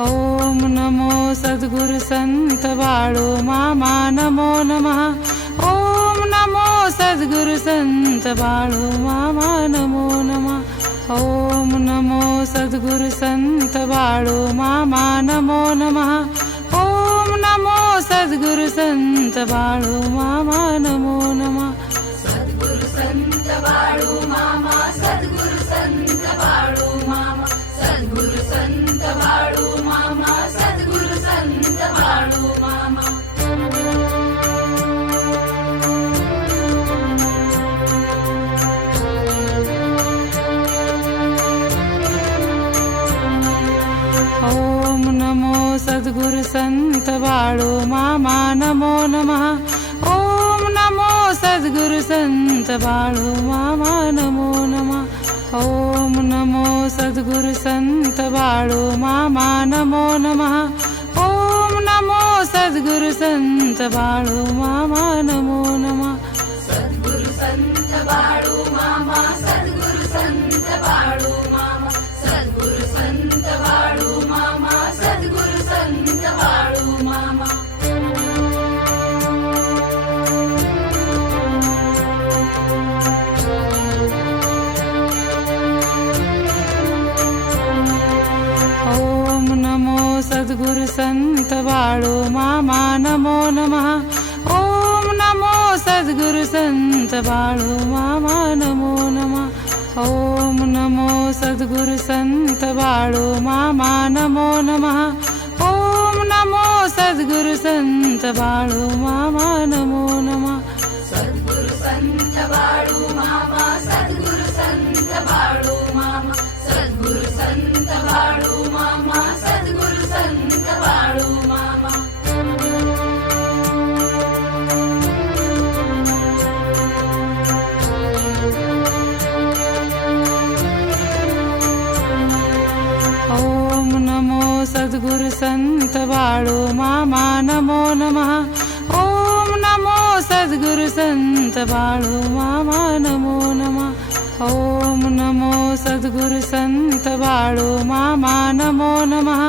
ओम नमो सद्गुरु संत बाळू मामा नमो नमः। ओम नमो सद्गुरु संत बाळू मामा नमो नमः। ओम नमो सद्गुरु संत बाळू मामा नमो नमः। ओम नमो सद्गुरु संत बाळू मामा नमो नमः। सद्गुरु संत बाळू मामा, सद्गुरु संत बाळू मामा, सद्गुरु संत बाळू मामा, सद्गुरु संत बाळू मामा। ओम नमो सद्गुरु संत बाळू मामा नमो नमः। ओम नमो सद्गुरु संत बाळू मामा नमो नमः। ओम नमो सद्गुरु संत बाळू मामा नमो नमः। ओम नमो सद्गुरु संत बाळू मामा नमो नमः। सद्गुरु संत बाळू मामा, सद्गुरु संत बाळू मामा, सद्गुरु संत बाळू मामा, सद्गुरु संत बाळू मामा। ओम नमो सद्गुरु संत बाळू मामा नमो नमः। ओम नमो सद्गुरु संत बाळू मामा नमो नमः। ओम नमो सद्गुरु संत बाळू मामा नमो नमः। ओम नमो सद्गुरु संत बाळू मामा नमो नमः। सद्गुरु संत बाळू मामा, सद्गुरु संत बाळू मामा, सद्गुरु संत बाळू मामा, सद्गुरु संत बाळू मामा। ओम नमो सद्गुरु संत बाळू मामा नमो नमः। ओम नमो सद्गुरु संत बाळू मामा नमो नमः। ओम नमो सद्गुरु संत बाळू मामा नमो नमः।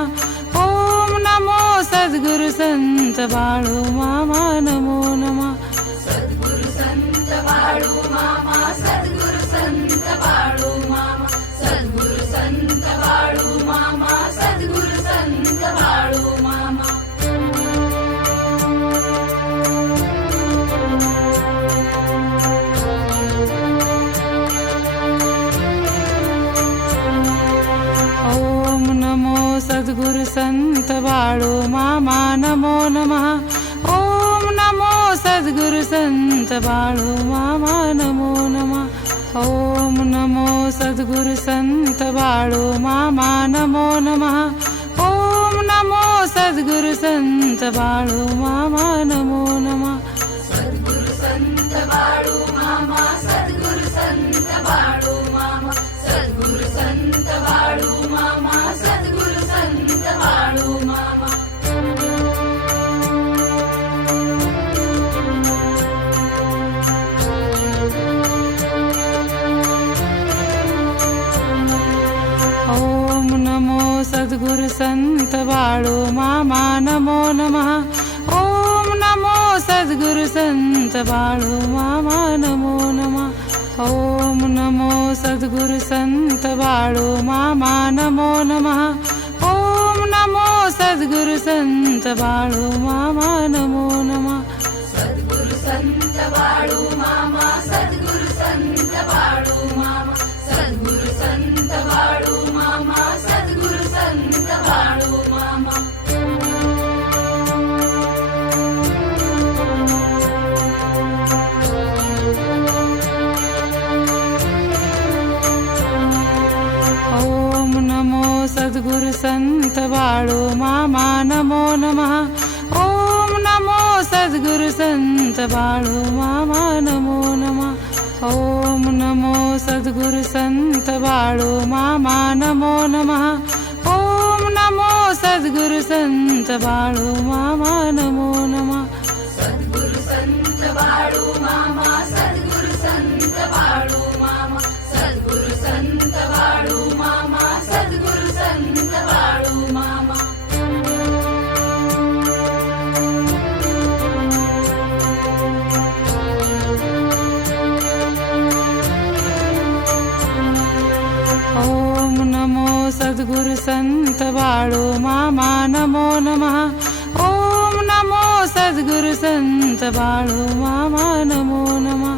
ओम नमो सद्गुरु संत बाळू मामा नमो नमः। सद्गुरु संत बाळू मामा, सद्गुरु संत बाळू मामा, सद्गुरु संत बाळू मामा, सद्गुरु संत बाळू मामा। ओम नमो सद्गुरु संत बाळू मामा नमो नमः। ओम नमो सद्गुरु संत बाळू मामा नमो नमः। ओम नमो सद्गुरु संत बाळू मामा नमो नमः। ओम नमो सद्गुरु संत बाळू मामा नमो नमः। सद्गुरु संत बाळू मामा, सद्गुरु संत बाळू मामा, सद्गुरु संत बाळू मामा, सद्गुरु संत बाळू मामा। ओम नमो सद्गुरु संत बाळू मामा नमो नमः। ओम नमो सद्गुरु संत बाळू मामा नमो नमः। ओम नमो सद्गुरु संत बाळू मामा नमो नमः। ओम नमो सद्गुरु संत बाळू मामा नमो नमः। सद्गुरु संत बाळू मामा, सद्गुरु संत बाळू मामा, सद्गुरु संत बाळू मामा, सद्गुरु संत बाळू मामा। ओम नमो सद्गुरु संत बाळू मामा नमो नमः। ओम नमो सद्गुरु संत बाळू मामा नमो नमः। ओम नमो सद्गुरु संत बाळू मामा नमो नमः। ओम नमो सद्गुरु संत बाळू मामा नमो नमः। सद्गुरु संत बाळू मामा, सद्गुरु संत बाळू मामा, सद्गुरु संत बाळू मामा, सद्गुरु संत बाळू मामा। सद्गुरु संत बाळू मामा नमो नमः.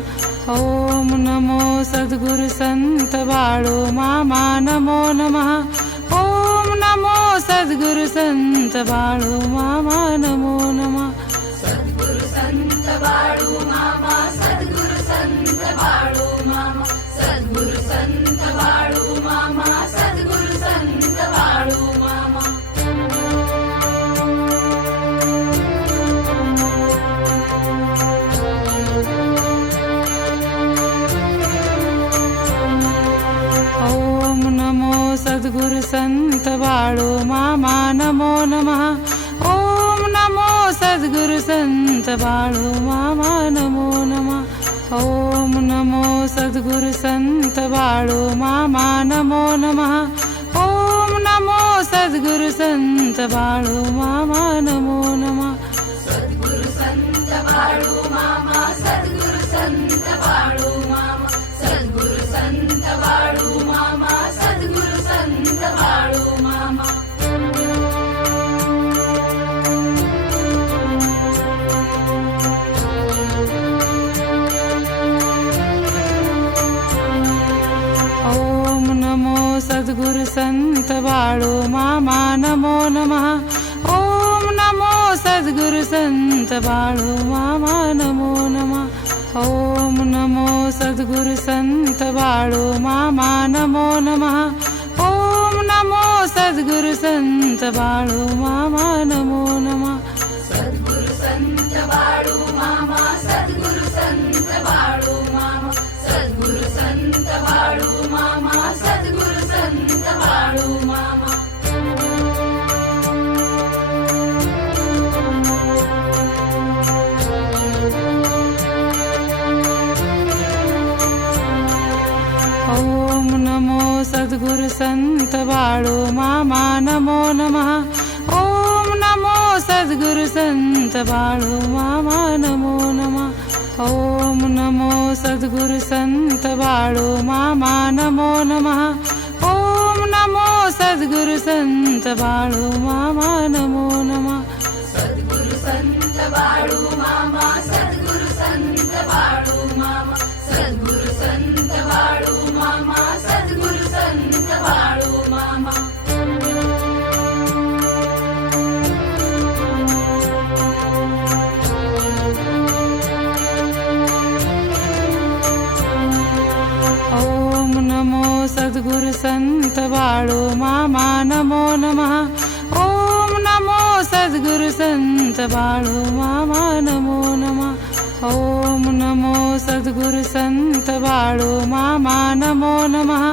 ओम नमो सद्गुरु संत बाळू मामा नमो नमः. ओम नमो सद्गुरु संत बाळू मामा नमो नमः. सद्गुरु संत बाळू मामा सद्गुरु संत बाळू मामा सद्गुरु संत बाळू मामा सद्गुरु संत बाळू मामा. ओम नमो सद्गुरु संत बाळू मामा नमो नमः. ओम नमो सद्गुरु संत बाळू मामा नमो नमः. ओम नमो सद्गुरु संत बाळू मामा नमो नमः. ओम नमो सद्गुरु संत बाळू मामा नमो नमः. सद्गुरु संत बाळू मामा सद्गुरु संत बाळू मामा सद्गुरु संत बाळू मामा सद्गुरु संत बाळू मामा. ओम नमो सद्गुरु संत बाळू मामा नमो नमः. ओम नमो सद्गुरु संत बाळू मामा नमो नमः. ओम नमो सद्गुरु संत बाळू मामा नमो नमः. ओम नमो सद्गुरु संत बाळू मामा नमो नमः. सद्गुरु संत बाळू मामा सद्गुरु संत बाळू मामा सद्गुरु संत बाळू मामा सद्गुरु संत बाळू मामा. ओम नमो सद्गुरु संत बाळू मामा नमो नमः. ओम नमो सद्गुरु संत बाळू मामा नमो नमः. ओम नमो सद्गुरु संत बाळू मामा नमो नमः. ओम नमो सद्गुरु संत बाळू मामा नमो नमः. सद्गुरु संत बाळू मामा सद्गुरु संत बाळू मामा सद्गुरु संत बाळू मामा सद्गुरु संत बाळू मामा. ओम नमो सद्गुरु संत बाळू मामा नमो नमः. ओम नमो सद्गुरु संत बाळू मामा नमो नमः. ओम नमो सद्गुरु संत बाळू मामा नमो नमः.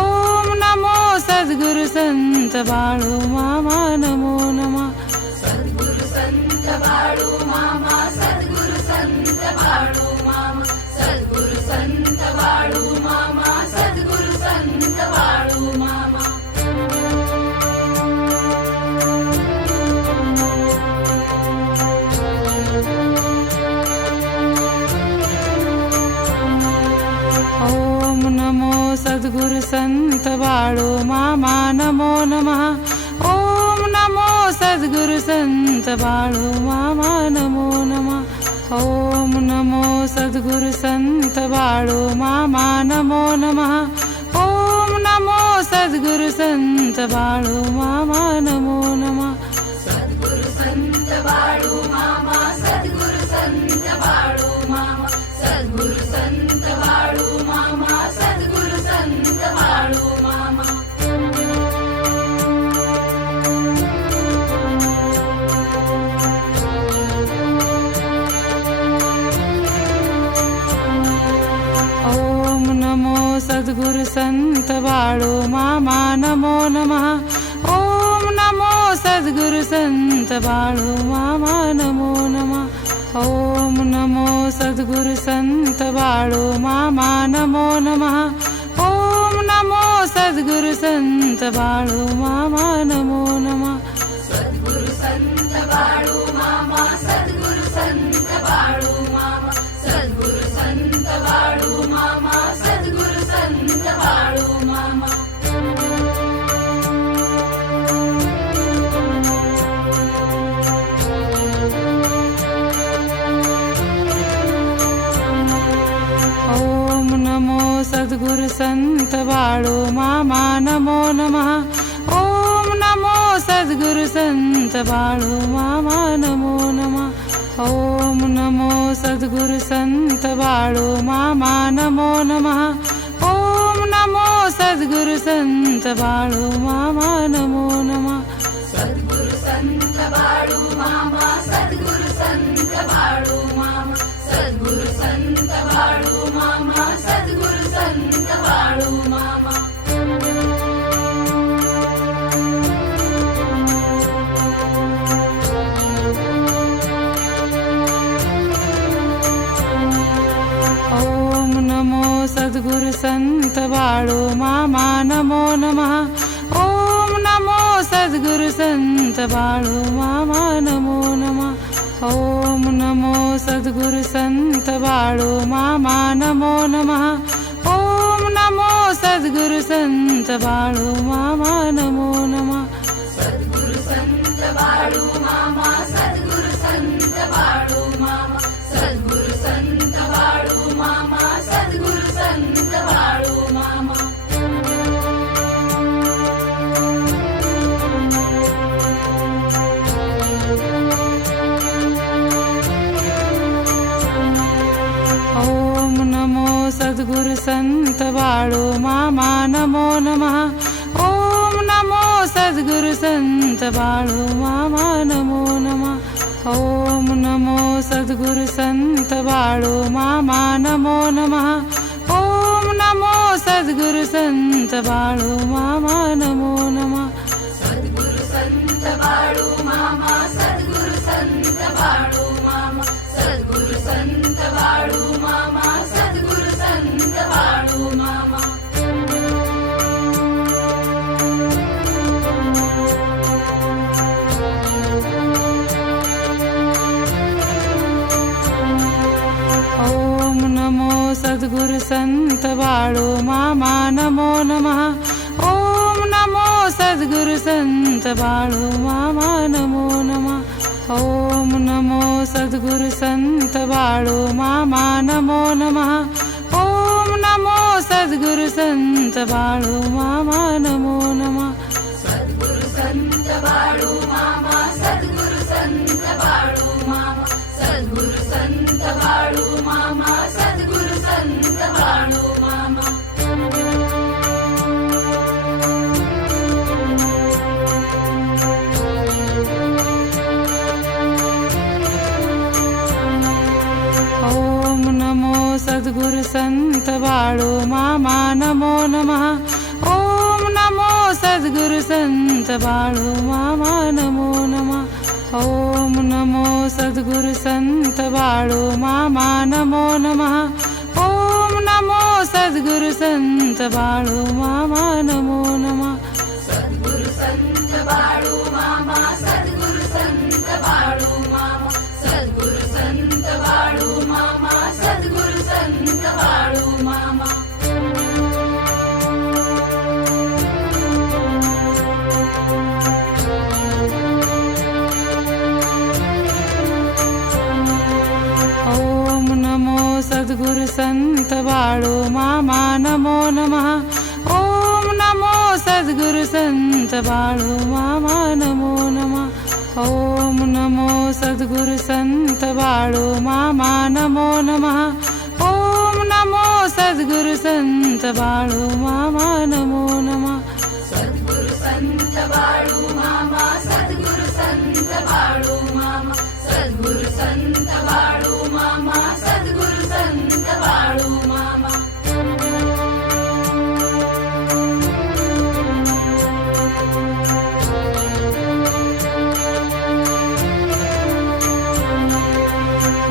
ओम नमो सद्गुरु संत बाळू मामा नमो नमः. सद्गुरु संत बाळू मामा सद्गुरु संत बाळू मामा सद्गुरु संत बाळू मामा सद्गुरु संत बाळू मामा. ओम नमो सद्गुरु संत बाळू मामा नमो नमः. ओम नमो सद्गुरु संत बाळू मामा नमो नमः. ओम नमो सद्गुरु संत बाळू मामा नमो नमः. ओम नमो सद्गुरु संत बाळू मामा नमो नमः. सद्गुरु संत बाळू मामा सद्गुरु संत बाळू मामा सद्गुरु संत बाळू मामा सद्गुरु संत बाळू मामा. ओम नमो सद्गुरु संत बाळू मामा नमो नमः. ओम नमो सद्गुरु संत बाळू मामा नमो नमः. ओम नमो सद्गुरु संत बाळू मामा नमो नमः. ओम नमो सद्गुरु संत बाळू मामा नमो नमः. सद्गुरु संत बाळू मामा सद्गुरु संत बाळू मामा सद्गुरु संत बाळू मामा सद्गुरु संत बाळू मामा. सद्गुरु संत बाळू मामा नमो नमः ओम नमो सद्गुरु संत बाळू मामा नमो नमः ओम नमो सद्गुरु संत बाळू मामा नमो नमः ओम नमो सद्गुरु संत बाळू मामा नमो नमः सद्गुरु संत बाळू मामा सद्गुरु संत बाळू मामा सद्गुरु संत बाळू मामा सद्गुरु संत बाळू मामा ओम नमो सद्गुरु संत बाळू मामा नमो नमः ओम नमो सद्गुरु संत बाळू मामा नमो नमः ओम नमो सद्गुरु संत बाळू मामा नमो नमः ओम नमो सद्गुरु संत बाळू मामा नमो नमः सद्गुरु संत बाळू मामा सद्गुरु संत बाळू मामा सद्गुरु संत बाळू मामा सद्गुरु संत बाळू मामा ओम नमो सद्गुरु संत बाळू मामा नमो नमः ओम नमो सद्गुरु संत बाळू मामा नमो नमः ओम नमो सद्गुरु संत बाळू मामा नमो नमः ओम नमो सद्गुरु संत बाळू मामा नमो नमः सद्गुरु संत बाळू मामा सद्गुरु संत बाळू मामा सद्गुरु संत बाळू मामा सद्गुरु संत बाळू मामा ओम नमो सद्गुरु संत बाळू मामा नमो नमः ओम नमो सद्गुरु संत बाळू मामा नमो नमः ओम नमो सद्गुरु संत बाळू मामा नमो नमः ओम नमो सद्गुरु संत बाळू मामा नमो नमः सद्गुरु संत बाळू मामा सद्गुरु संत बाळू मामा सद्गुरु संत बाळू मामा सद्गुरु संत बाळू मामा ओम नमो सद्गुरु संत बाळू मामा नमो नमः ओम नमो सद्गुरु संत बाळू मामा नमो नमः ओम नमो सद्गुरु संत बाळू मामा नमो नमः ओम नमो सद्गुरु संत बाळू मामा नमो नमः सद्गुरु संत बाळू मामा सद्गुरु संत बाळू मामा सद्गुरु संत बाळू मामा सद्गुरु संत बाळू मामा ओम नमो सद्गुरु संत बाळू मामा नमो नमः ओम नमो सद्गुरु संत बाळू मामा नमो नमः ओम नमो सद्गुरु संत बाळू मामा नमो नमः ओम नमो सद्गुरु संत बाळू मामा नमो नमः सद्गुरु संत बाळू मामा सद्गुरु संत बाळू मामा सद्गुरु संत बाळू मामा सद्गुरु संत बाळू मामा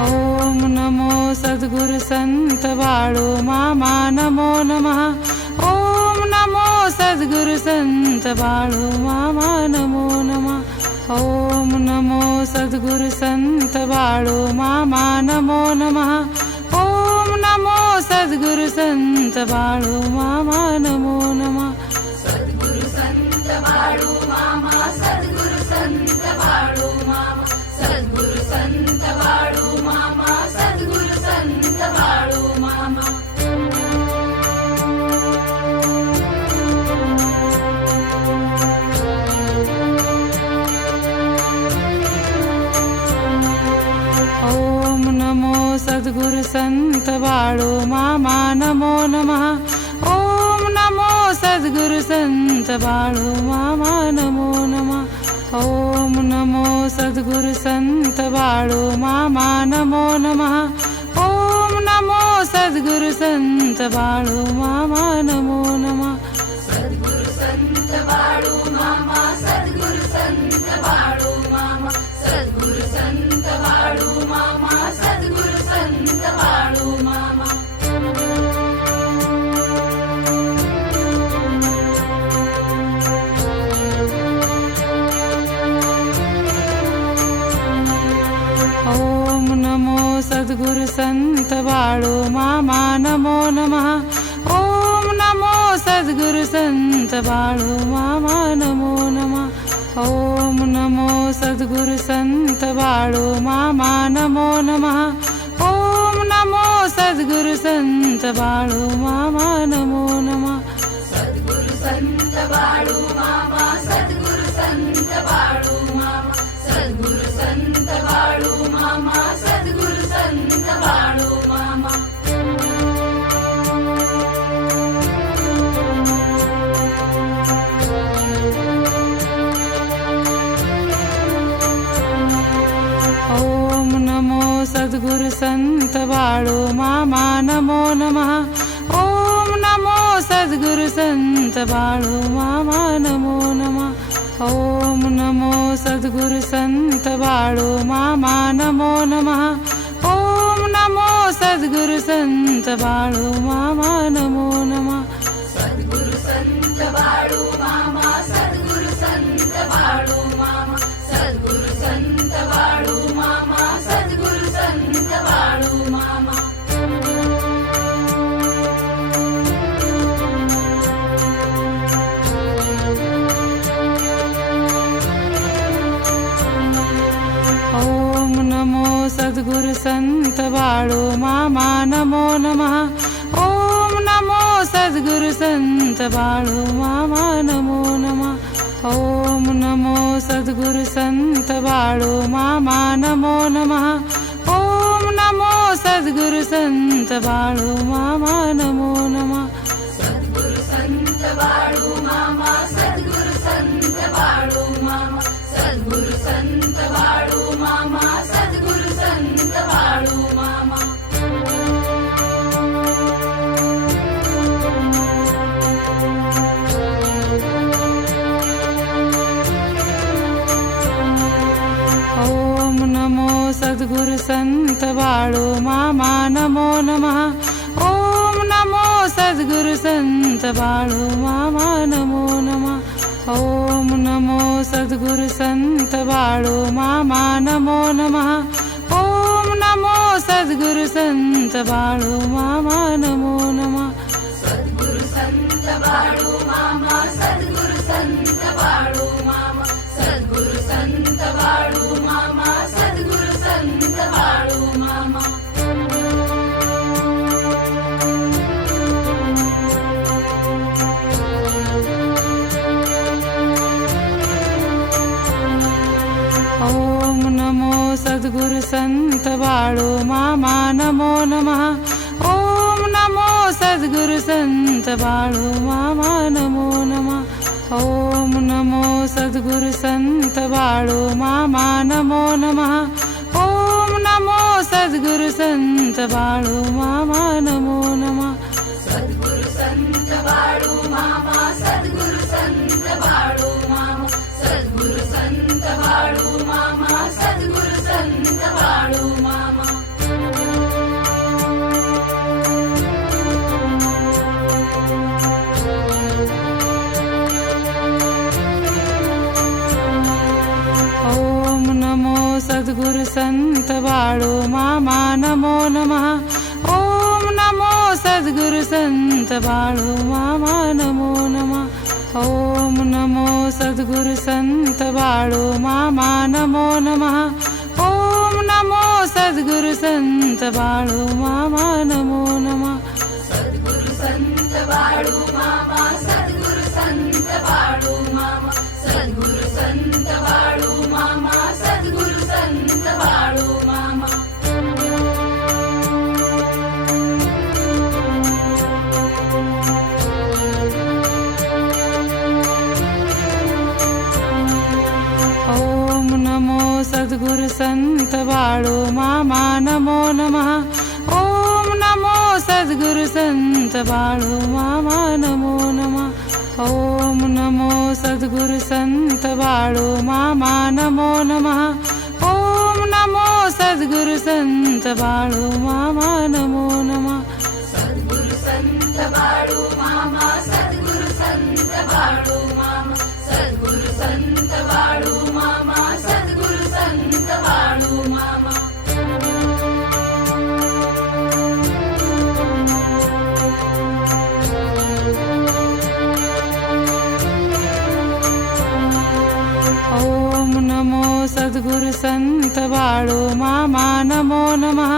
ओम नमो सद्गुरु संत बाळू मामा नमो नमः ओम नमो सद्गुरु संत बाळू मामा नमो नमः ओम नमो सद्गुरु संत बाळू मामा नमो नमः ओम नमो सद्गुरु संत बाळू मामा नमो नमः सद्गुरु संत बाळू मामा सद्गुरु संत बाळू मामा सद्गुरु संत बाळू मामा सद्गुरु संत बाळू मामा सद्गुरु संत बाळू मामा नमो नमः ओम नमो सद्गुरु संत बाळू मामा नमो नमः ओम नमो सद्गुरु संत बाळू मामा नमो नमः ओम नमो सद्गुरु संत बाळू मामा नमो नमः सद्गुरु संत बाळू मामा सद्गुरु संत बाळू मामा सद्गुरु संत बाळू मामा सद्गुरु संत बाळू मामा ओम नमो सद्गुरु संत बाळू मामा नमो नमः ओम नमो सद्गुरु संत बाळू मामा नमो नमः ओम नमो सद्गुरु संत बाळू मामा नमो नमः ओम नमो सद्गुरु संत बाळू मामा नमो नमः सद्गुरु संत बाळू मामा सद्गुरु संत बाळू मामा सद्गुरु संत बाळू मामा सद्गुरु संत बाळू मामा ओम नमो सद्गुरु संत बाळू मामा नमो नमः ओम नमो सद्गुरु संत बाळू मामा नमो नमः ओम नमो सद्गुरु संत बाळू मामा नमो नमः ओम नमो सद्गुरु संत बाळू मामा नमो नमः सद्गुरु संत बाळू मामा सद्गुरु संत बाळू मामा सद्गुरु संत बाळू मामा सद्गुरु संत बाळू मामा ओम नमो सद्गुरु संत बाळू मामा नमो नमः ओम नमो सद्गुरु संत बाळू मामा नमो नमः ओम नमो सद्गुरु संत बाळू मामा नमो नमः ओम नमो सद्गुरु संत बाळू मामा नमो नमः सद्गुरु संत बाळू मामा सद्गुरु संत बाळू मामा सद्गुरु संत बाळू मामा सद्गुरु संत बाळू मामा ओम नमो सद्गुरु संत बाळू मामा नमो नमः ओम नमो सद्गुरु संत बाळू मामा नमो नमः ओम नमो सद्गुरु संत बाळू मामा नमो नमः ओम नमो सद्गुरु संत बाळू मामा नमो नमः सद्गुरु संत बाळू मामा सद्गुरु संत बाळू मामा सद्गुरु संत बाळू मामा सद्गुरु संत बाळू मामा ओम नमो सद्गुरु संत बाळू मामा नमो नमः ओम नमो सद्गुरु संत बाळू मामा नमो नमः ओम नमो सद्गुरु संत बाळू मामा नमो नमः ओम नमो सद्गुरु संत बाळू मामा नमो नमः सद्गुरु संत बाळू मामा सद्गुरु संत बाळू मामा सद्गुरु संत बाळू मामा सद्गुरु संत बाळू मामा ओम नमो सद्गुरु संत बाळू मामा नमो नमः ओम नमो सद्गुरु संत बाळू मामा नमो नमः ओम नमो सद्गुरु संत बाळू मामा नमो नमः ओम नमो सद्गुरु संत बाळू मामा नमो नमः सद्गुरु संत बाळू मामा सद्गुरु संत बाळू मामा सद्गुरु संत बाळू मामा सद्गुरु संत बाळू मामा नमः ओम नमो सद्गुरु संत बाळू मामा नमो नमः ओम नमो सद्गुरु संत बाळू मामा नमो नमः ओम नमो सद्गुरु संत बाळू मामा नमो नमः सद्गुरु संत बाळू मामा सद्गुरु संत बाळू मामा सद्गुरु संत बाळू मामा सद्गुरु संत बाळू मामा ओम नमो सद्गुरु संत बाळू मामा नमो नमः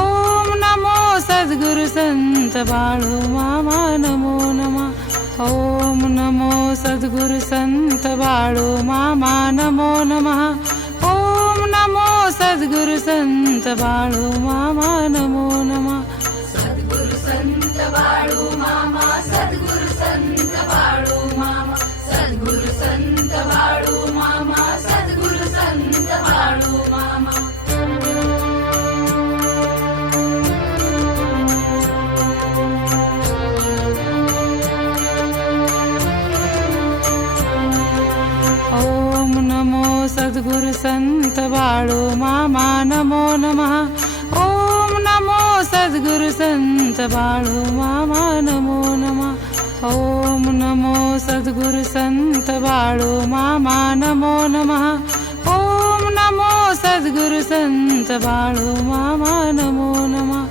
ओम नमो सद्गुरु संत बाळू मामा नमो नमः ओम नमो सद्गुरु संत बाळू मामा नमो नमः ओम नमो सद्गुरु संत बाळू मामा नमो नमः सद्गुरु संत बाळू मामा सद्गुरु संत बाळू मामा सद्गुरु संत बाळू मामा सद्गुरु संत बाळू मामा ओम नमो सद्गुरु संत बाळू मामा नमो नमः ओम नमो सद्गुरु संत बाळू मामा नमो नमः ओम नमो सद्गुरु संत बाळू मामा नमो नमः ओम नमो सद्गुरु संत बाळू मामा नमो नमः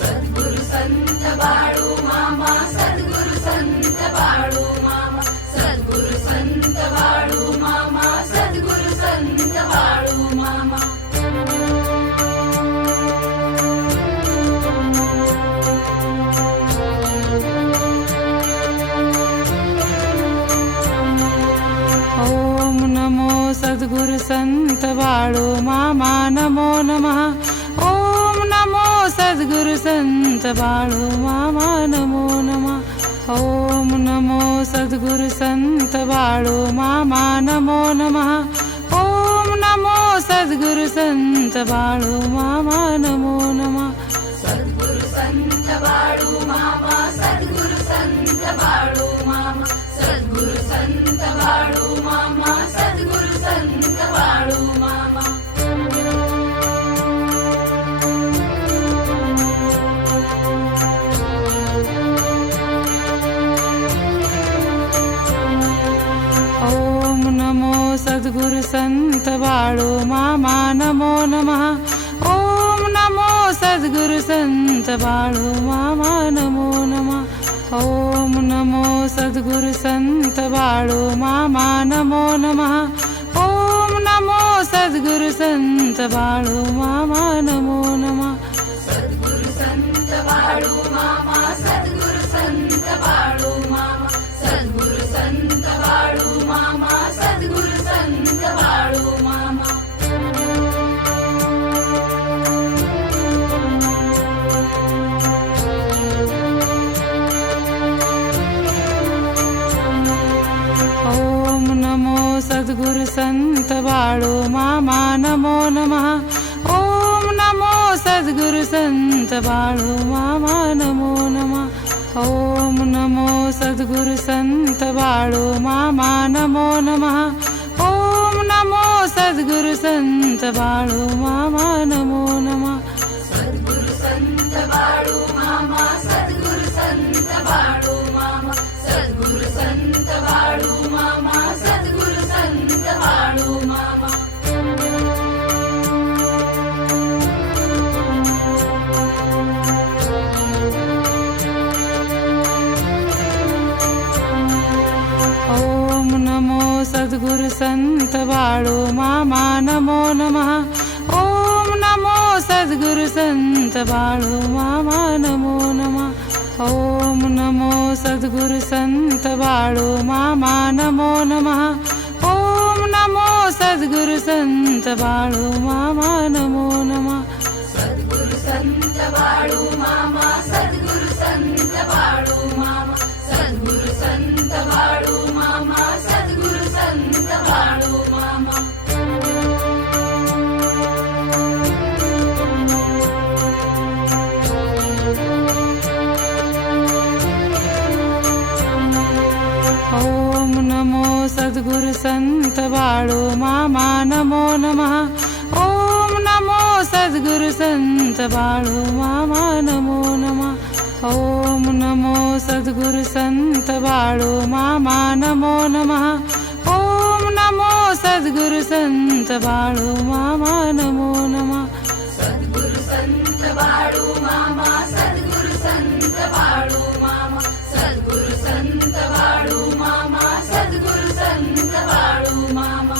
सद्गुरु संत बाळू मामा सद्गुरु संत बाळू मामा सद्गुरु संत बाळू मामा सद्गुरु संत बाळू मामा ओम नमो सद्गुरु संत बाळू मामा नमो नमः ओम नमो सद्गुरु संत बाळू मामा नमो नमः ओम नमो सद्गुरु संत बाळू मामा नमो नमः ओम नमो सद्गुरु संत बाळू मामा नमो नमः सद्गुरु संत बाळू मामा सद्गुरु संत बाळू मामा सद्गुरु संत बाळू मामा सद्गुरु संत बाळू मामा ओम नमो सद्गुरु संत बाळू मामा नमो नमः ओम नमो सद्गुरु संत बाळू मामा नमो नमः ओम नमो सद्गुरु संत बाळू मामा नमो नमः ओम नमो सद्गुरु संत बाळू मामा नमो नमः सद्गुरु संत बाळू मामा सद्गुरु संत बाळू मामा सद्गुरु संत बाळू मामा सद्गुरु संत बाळू मामा ओम नमो सद्गुरु संत बाळू मामा नमो नमः ओम नमो सद्गुरु संत बाळू मामा नमो नमः ओम नमो सद्गुरु संत बाळू मामा नमो नमः ओम नमो सद्गुरु संत बाळू मामा नमो नमः सद्गुरु संत बाळू मामा सद्गुरु संत बाळू मामा सद्गुरु संत बाळू मामा सद्गुरु संत बाळू मामा ओम नमो सद्गुरु संत बाळू मामा नमो नमः ओम नमो सद्गुरु संत बाळू मामा नमो नमः ओम नमो सद्गुरु संत बाळू मामा नमो नमः ओम नमो सद्गुरु संत बाळू मामा नमो नमः सद्गुरु संत बाळू मामा सद्गुरु संत बाळू मामा सद्गुरु संत बाळू मामा सद्गुरु संत बाळू मामा संत बाळू मामा नमो नमः ओम नमो सद्गुरु संत बाळू मामा नमो नमः ओम नमो सद्गुरु संत बाळू मामा नमो नमः ओम नमो सद्गुरु संत बाळू मामा नमो नमः सद्गुरु संत बाळू मामा सद्गुरु संत बाळू मामा सद्गुरु संत बाळू मामा सद्गुरु संत बाळू मामा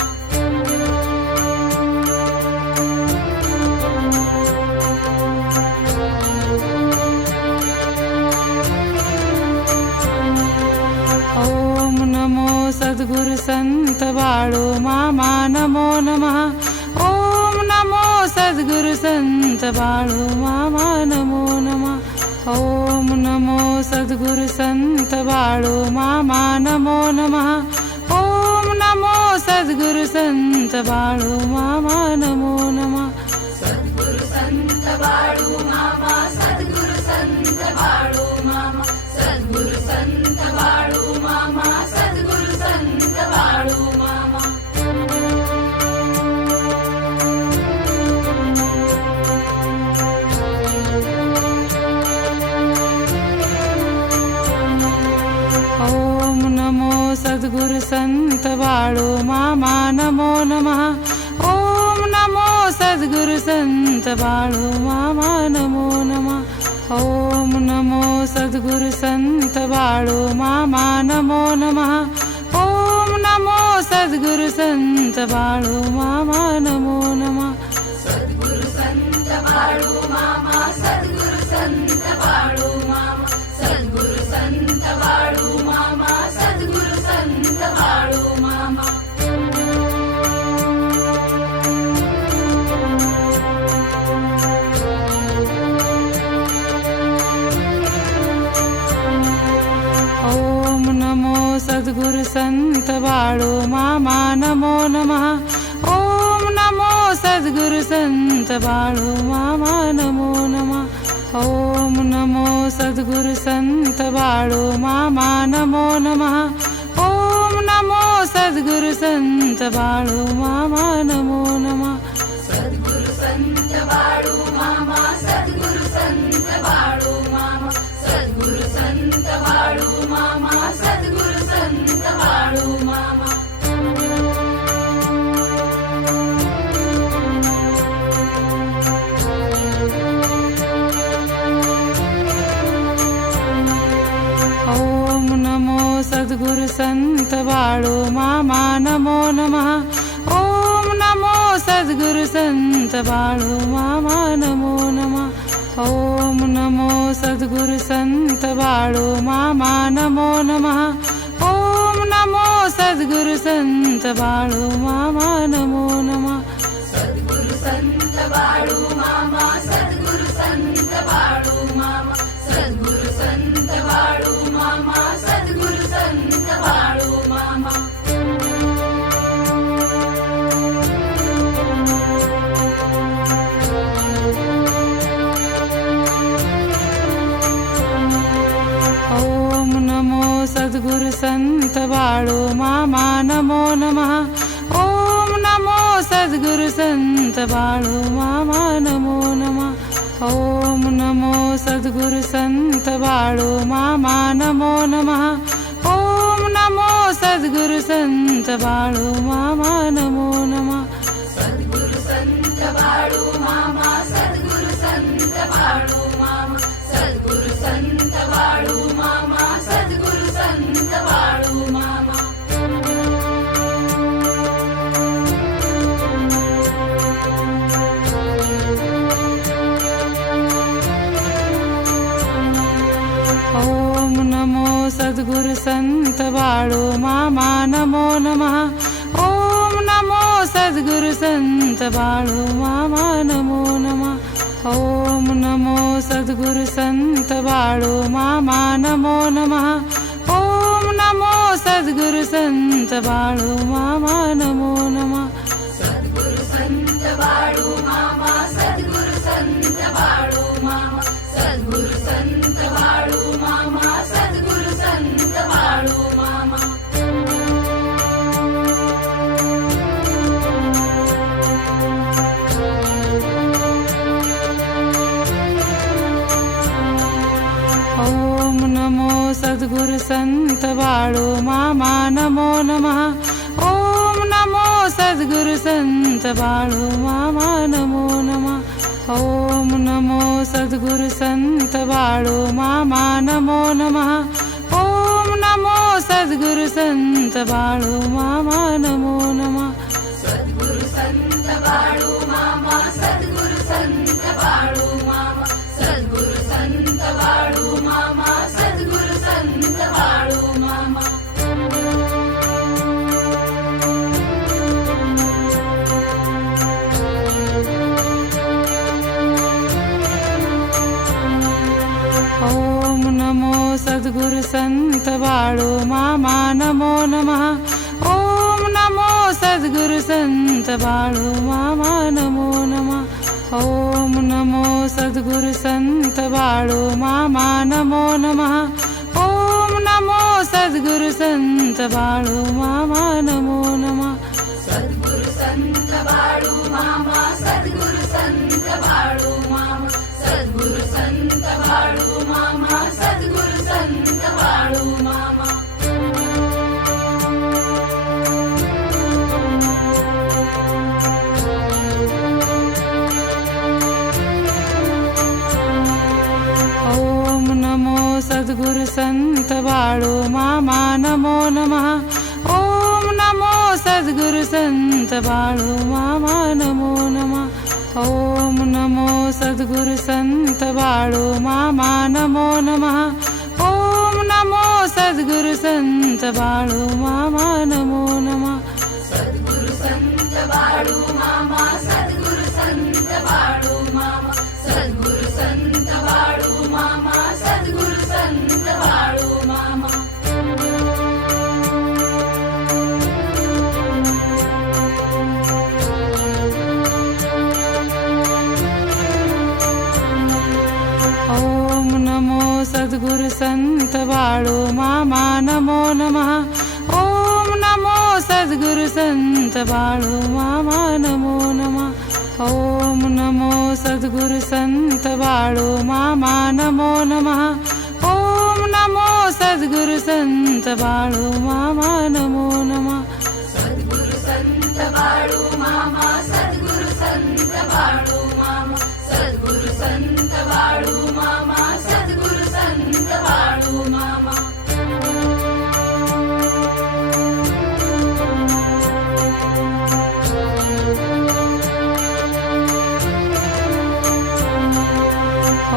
ओम नमो सद्गुरु संत बाळू मामा नमो नमः ओम नमो सद्गुरु संत बाळू मामा नमो नमः ओम नमो सद्गुरु संत बाळू मामा नमो नमः ओम नमो सद्गुरु संत बाळू मामा नमो नमः सद्गुरु संत बाळू मामा सद्गुरु संत बाळू मामा सद्गुरु संत बाळू मामा सद्गुरु संत बाळू मामा ओम नमो सद्गुरु संत बाळू मामा नमो नमः ओम नमो सद्गुरु संत बाळू मामा नमो नमः ओम नमो सद्गुरु संत बाळू मामा नमो नमः ओम नमो सद्गुरु संत बाळू मामा नमो नमः सद्गुरु संत बाळू मामा सद्गुरु संत बाळू मामा सद्गुरु संत बाळू मामा सद्गुरु संत बाळू मामा ओम नमो सद्गुरु संत बाळू मामा नमो नमः ओम नमो सद्गुरु संत बाळू मामा नमो नमः ओम नमो सद्गुरु संत बाळू मामा नमो नमः ओम नमो सद्गुरु संत बाळू मामा नमो नमः सद्गुरु संत बाळू मामा सद्गुरु संत बाळू मामा सद्गुरु संत बाळू मामा सद्गुरु संत बाळू मामा ओम नमो सद्गुरु संत बाळू मामा नमो नमः ओम नमो सद्गुरु संत बाळू मामा नमो नमः ओम नमो सद्गुरु संत बाळू मामा नमो नमः ओम नमो सद्गुरु संत बाळू मामा नमो नमः सद्गुरु संत बाळू मामा सद्गुरु संत बाळू मामा सद्गुरु संत बाळू मामा सद्गुरु संत बाळू मामा ओम नमो सद्गुरु संत बाळू मामा नमो नमः ओम नमो सद्गुरु संत बाळू मामा नमो नमः ओम नमो सद्गुरु संत बाळू मामा नमो नमः ओम नमो सद्गुरु संत बाळू मामा नमो नमः सद्गुरु संत बाळू मामा सद्गुरु संत बाळू मामा सद्गुरु संत बाळू मामा सद्गुरु संत बाळू मामा ओम नमो सद्गुरु संत बाळू मामा नमो नमः ओम नमो सद्गुरु संत बाळू मामा नमो नमः ओम नमो सद्गुरु संत बाळू मामा नमो नमः ओम नमो सद्गुरु संत बाळू मामा नमो नमः सद्गुरु संत बाळू मामा सद्गुरु संत बाळू मामा सद्गुरु संत बाळू मामा सद्गुरु संत बाळू मामा सद्गुरु संत बाळू मामा नमो नमः ओम नमो सद्गुरु संत बाळू मामा नमो नमः ओम नमो सद्गुरु संत बाळू मामा नमो नमः ओम नमो सद्गुरु संत बाळू मामा नमो नमः सद्गुरु संत बाळू मामा सद्गुरु संत बाळू मामा सद्गुरु संत बाळू मामा सद्गुरु संत बाळू मामा ओम नमो सद्गुरु संत बाळू मामा नमो नमः ओम नमो सद्गुरु संत बाळू मामा नमो नमः ओम नमो सद्गुरु संत बाळू मामा नमो नमः ओम नमो सद्गुरु संत बाळू मामा नमो नमः सद्गुरु संत बाळू मामा सद्गुरु संत बाळू मामा सद्गुरु संत बाळू मामा सद्गुरु संत बाळू मामा ओम नमो सद्गुरु संत बाळू मामा नमो नमः ओम नमो सद्गुरु संत बाळू मामा नमो नमः ओम नमो सद्गुरु संत बाळू मामा नमो नमः ओम नमो सद्गुरु संत बाळू मामा नमो नमः सद्गुरु संत बाळू मामा सद्गुरु संत बाळू मामा सद्गुरु संत बाळू मामा सद्गुरु संत बाळू मामा ओम नमो सद्गुरु संत बाळू मामा नमो नमः ओम नमो सद्गुरु संत बाळू मामा नमो नमः ओम नमो सद्गुरु संत बाळू मामा नमो नमः ओम नमो सद्गुरु संत बाळू मामा नमो नमः सद्गुरु संत बाळू मामा सद्गुरु संत बाळू मामा सद्गुरु संत बाळू मामा सद्गुरु संत बाळू मामा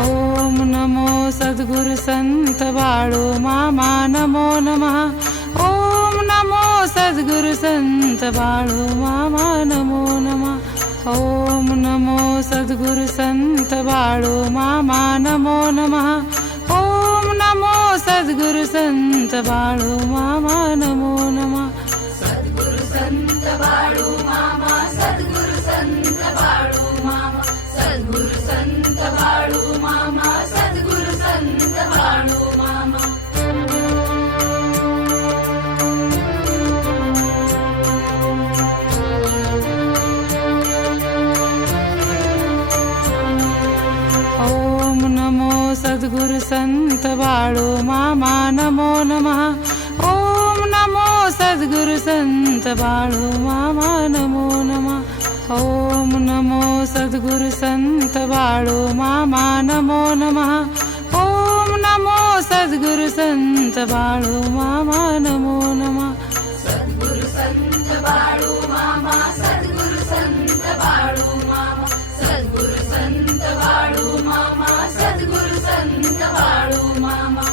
ओम नमो सद्गुरु संत बाळू मामा नमो नमः ओम नमो सद्गुरु संत बाळू मामा नमो नमः ओम नमो सद्गुरु संत बाळू मामा नमो नमः ओम नमो सद्गुरु संत बाळू मामा नमो नमः सद्गुरु संत बाळू मामा सद्गुरु संत बाळू मामा सद्गुरु संत बाळू मामा सद्गुरु संत बाळू मामा ओम नमो सद्गुरु संत बाळू मामा नमो नमः ओम नमो सद्गुरु संत बाळू मामा नमो नमः ओम नमो सद्गुरु संत बाळू मामा नमो नमः ओम नमो सद्गुरु संत बाळू मामा नमो नमः सद्गुरु संत बाळू मामा सद्गुरु संत बाळू मामा सद्गुरु संत बाळू मामा सद्गुरु संत बाळू मामा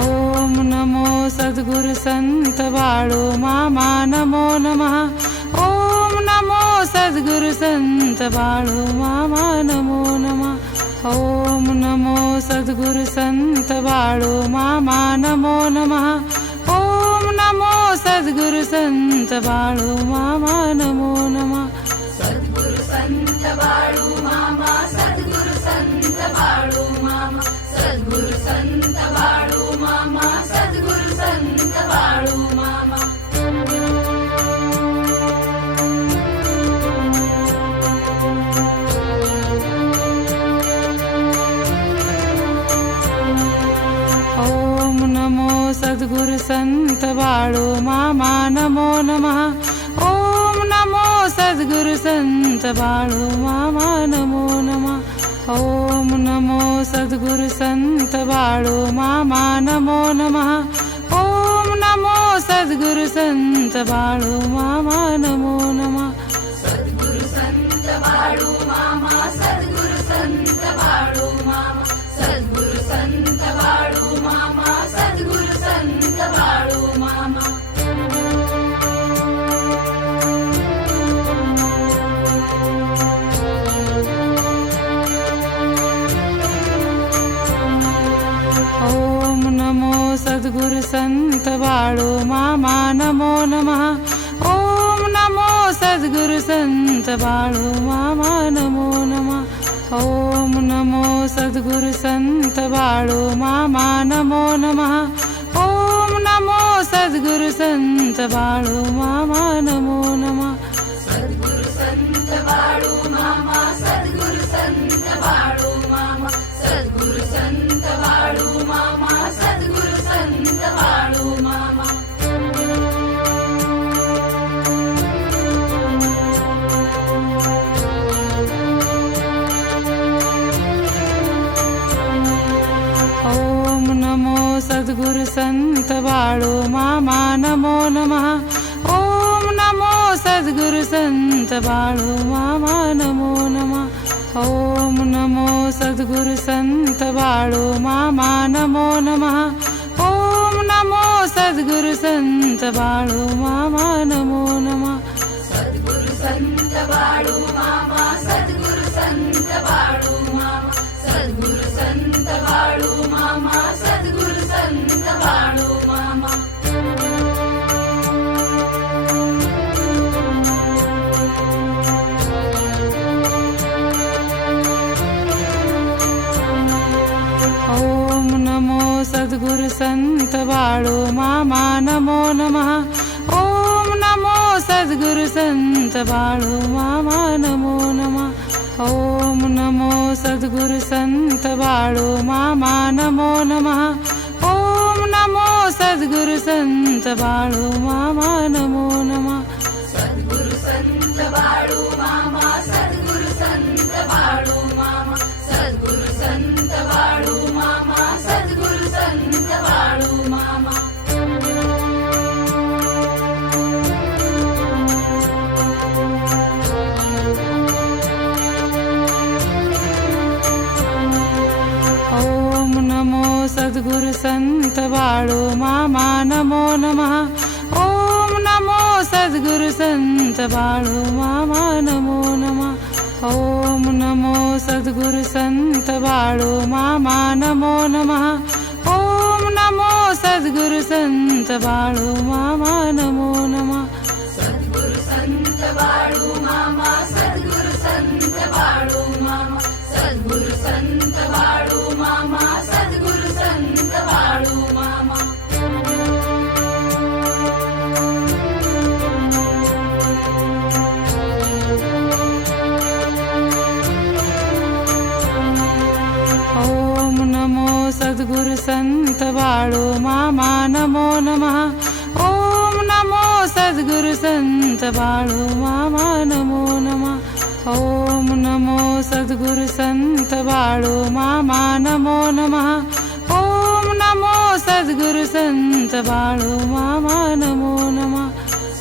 ओम नमो सद्गुरु संत बाळू मामा नमो नमः ओम नमो सद्गुरु संत बाळू मामा नमो नमः ओम नमो सद्गुरु संत बाळू मामा नमो नमः ओम नमो सद्गुरु संत बाळू मामा नमो नमः सद्गुरु संत बाळू मामा सद्गुरु संत बाळू मामा सद्गुरु संत बाळू मामा सद्गुरु संत बाळू मामा संत बाळू मामा नमो नमः ओम नमो सद्गुरु संत बाळू मामा नमो नमः ओम नमो सद्गुरु संत बाळू मामा नमो नमः ओम नमो सद्गुरु संत बाळू मामा नमो नमः सद्गुरु संत बाळू मामा सद्गुरु संत बाळू मामा सद्गुरु संत बाळू मामा सद्गुरु संत बाळू मामा ओम नमो सद्गुरु संत बाळू मामा नमो नमः ओम नमो सद्गुरु संत बाळू मामा नमो नमः ओम नमो सद्गुरु संत बाळू मामा नमो नमः ओम नमो सद्गुरु संत बाळू मामा नमो नमः सद्गुरु संत बाळू मामा सद्गुरु संत बाळू मामा सद्गुरु संत बाळू मामा सद्गुरु संत बाळू मामा ओम नमो सद्गुरु संत बाळू मामा नमो नमः ओम नमो सद्गुरु संत बाळू मामा नमो नमः ओम नमो सद्गुरु संत बाळू मामा नमो नमः ओम नमो सद्गुरु संत बाळू मामा नमो नमः सद्गुरु संत बाळू मामा सद्गुरु संत बाळू मामा सद्गुरु संत बाळू मामा सद्गुरु संत बाळू मामा ओम नमो सद्गुरु संत बाळू मामा नमो नमः ओम नमो सद्गुरु संत बाळू मामा नमो नमः ओम नमो सद्गुरु संत बाळू मामा नमो नमः ओम नमो सद्गुरु संत बाळू मामा नमो नमः सद्गुरु संत बाळू मामा सद्गुरु संत बाळू मामा सद्गुरु संत बाळू मामा सद्गुरु संत बाळू मामा ओम नमो सद्गुरु संत बाळू मामा नमो नमः ओम नमो सद्गुरु संत बाळू मामा नमो नमः ओम नमो सद्गुरु संत बाळू मामा नमो नमः ओम नमो सद्गुरु संत बाळू मामा नमो नमः सद्गुरु संत बाळू मामा सद्गुरु संत बाळू मामा सद्गुरु संत बाळू मामा सद्गुरु संत बाळू मामा ओम नमो सद्गुरु संत बाळू मामा नमो नमः ओम नमो सद्गुरु संत बाळू मामा नमो नमः ओम नमो सद्गुरु संत बाळू मामा नमो नमः ओम नमो सद्गुरु संत बाळू मामा नमो नमः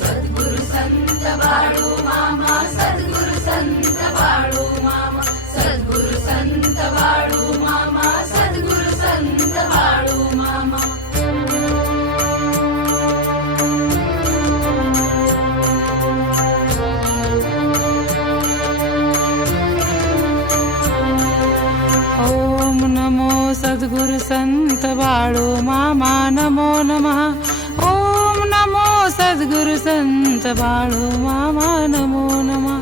सद्गुरु संत बाळू मामा सद्गुरु संत बाळू मामा सद्गुरु संत बाळू मामा सद्गुरु संत बाळू मामा ओम नमो सद्गुरु संत बाळू मामा नमो नमः ओम नमो सद्गुरु संत बाळू मामा नमो नमः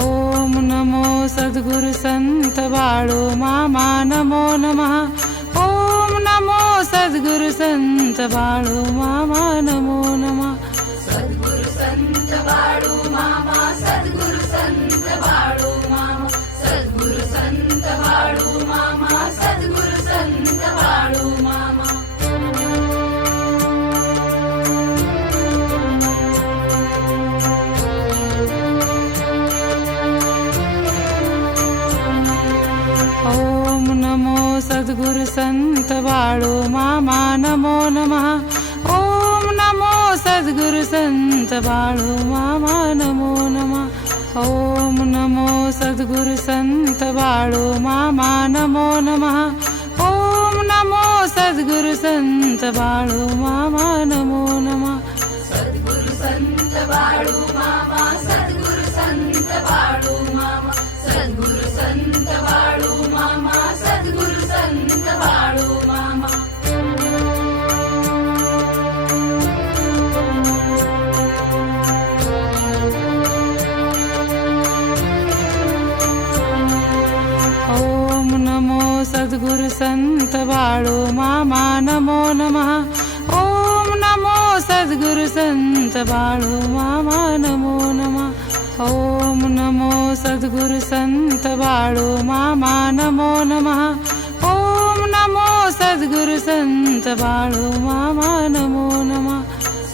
ओम नमो सद्गुरु संत बाळू मामा नमो नमः ओम नमो सद्गुरु संत बाळू मामा नमो नमः सद्गुरु संत बाळू मामा सद्गुरु संत बाळू मामा सद्गुरु संत बाळू मामा सद्गुरु संत बाळू मामा संत बाळू मामा नमो नमः ओम नमो सद्गुरु संत बाळू मामा नमो नमः ओम नमो सद्गुरु संत बाळू मामा नमो नमः ओम नमो सद्गुरु संत बाळू मामा नमो नमः सद्गुरु संत बाळू मामा सद्गुरु संत बाळू मामा सद्गुरु संत बाळू मामा सद्गुरु संत बाळू मामा ओम नमो सद्गुरु संत बाळू मामा नमो नमः ओम नमो सद्गुरु संत बाळू मामा नमो नमः ओम नमो सद्गुरु संत बाळू मामा नमो नमः ओम नमो सद्गुरु संत बाळू मामा नमो नमः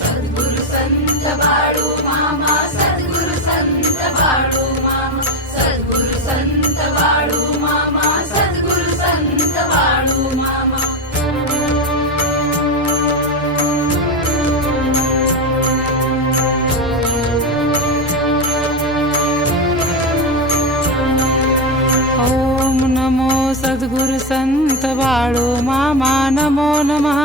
सद्गुरु संत बाळू मामा सद्गुरु संत बाळू मामा सद्गुरु संत बाळू मामा सद्गुरु संत बाळू मामा ओम नमो सद्गुरु संत बाळू मामा नमो नमः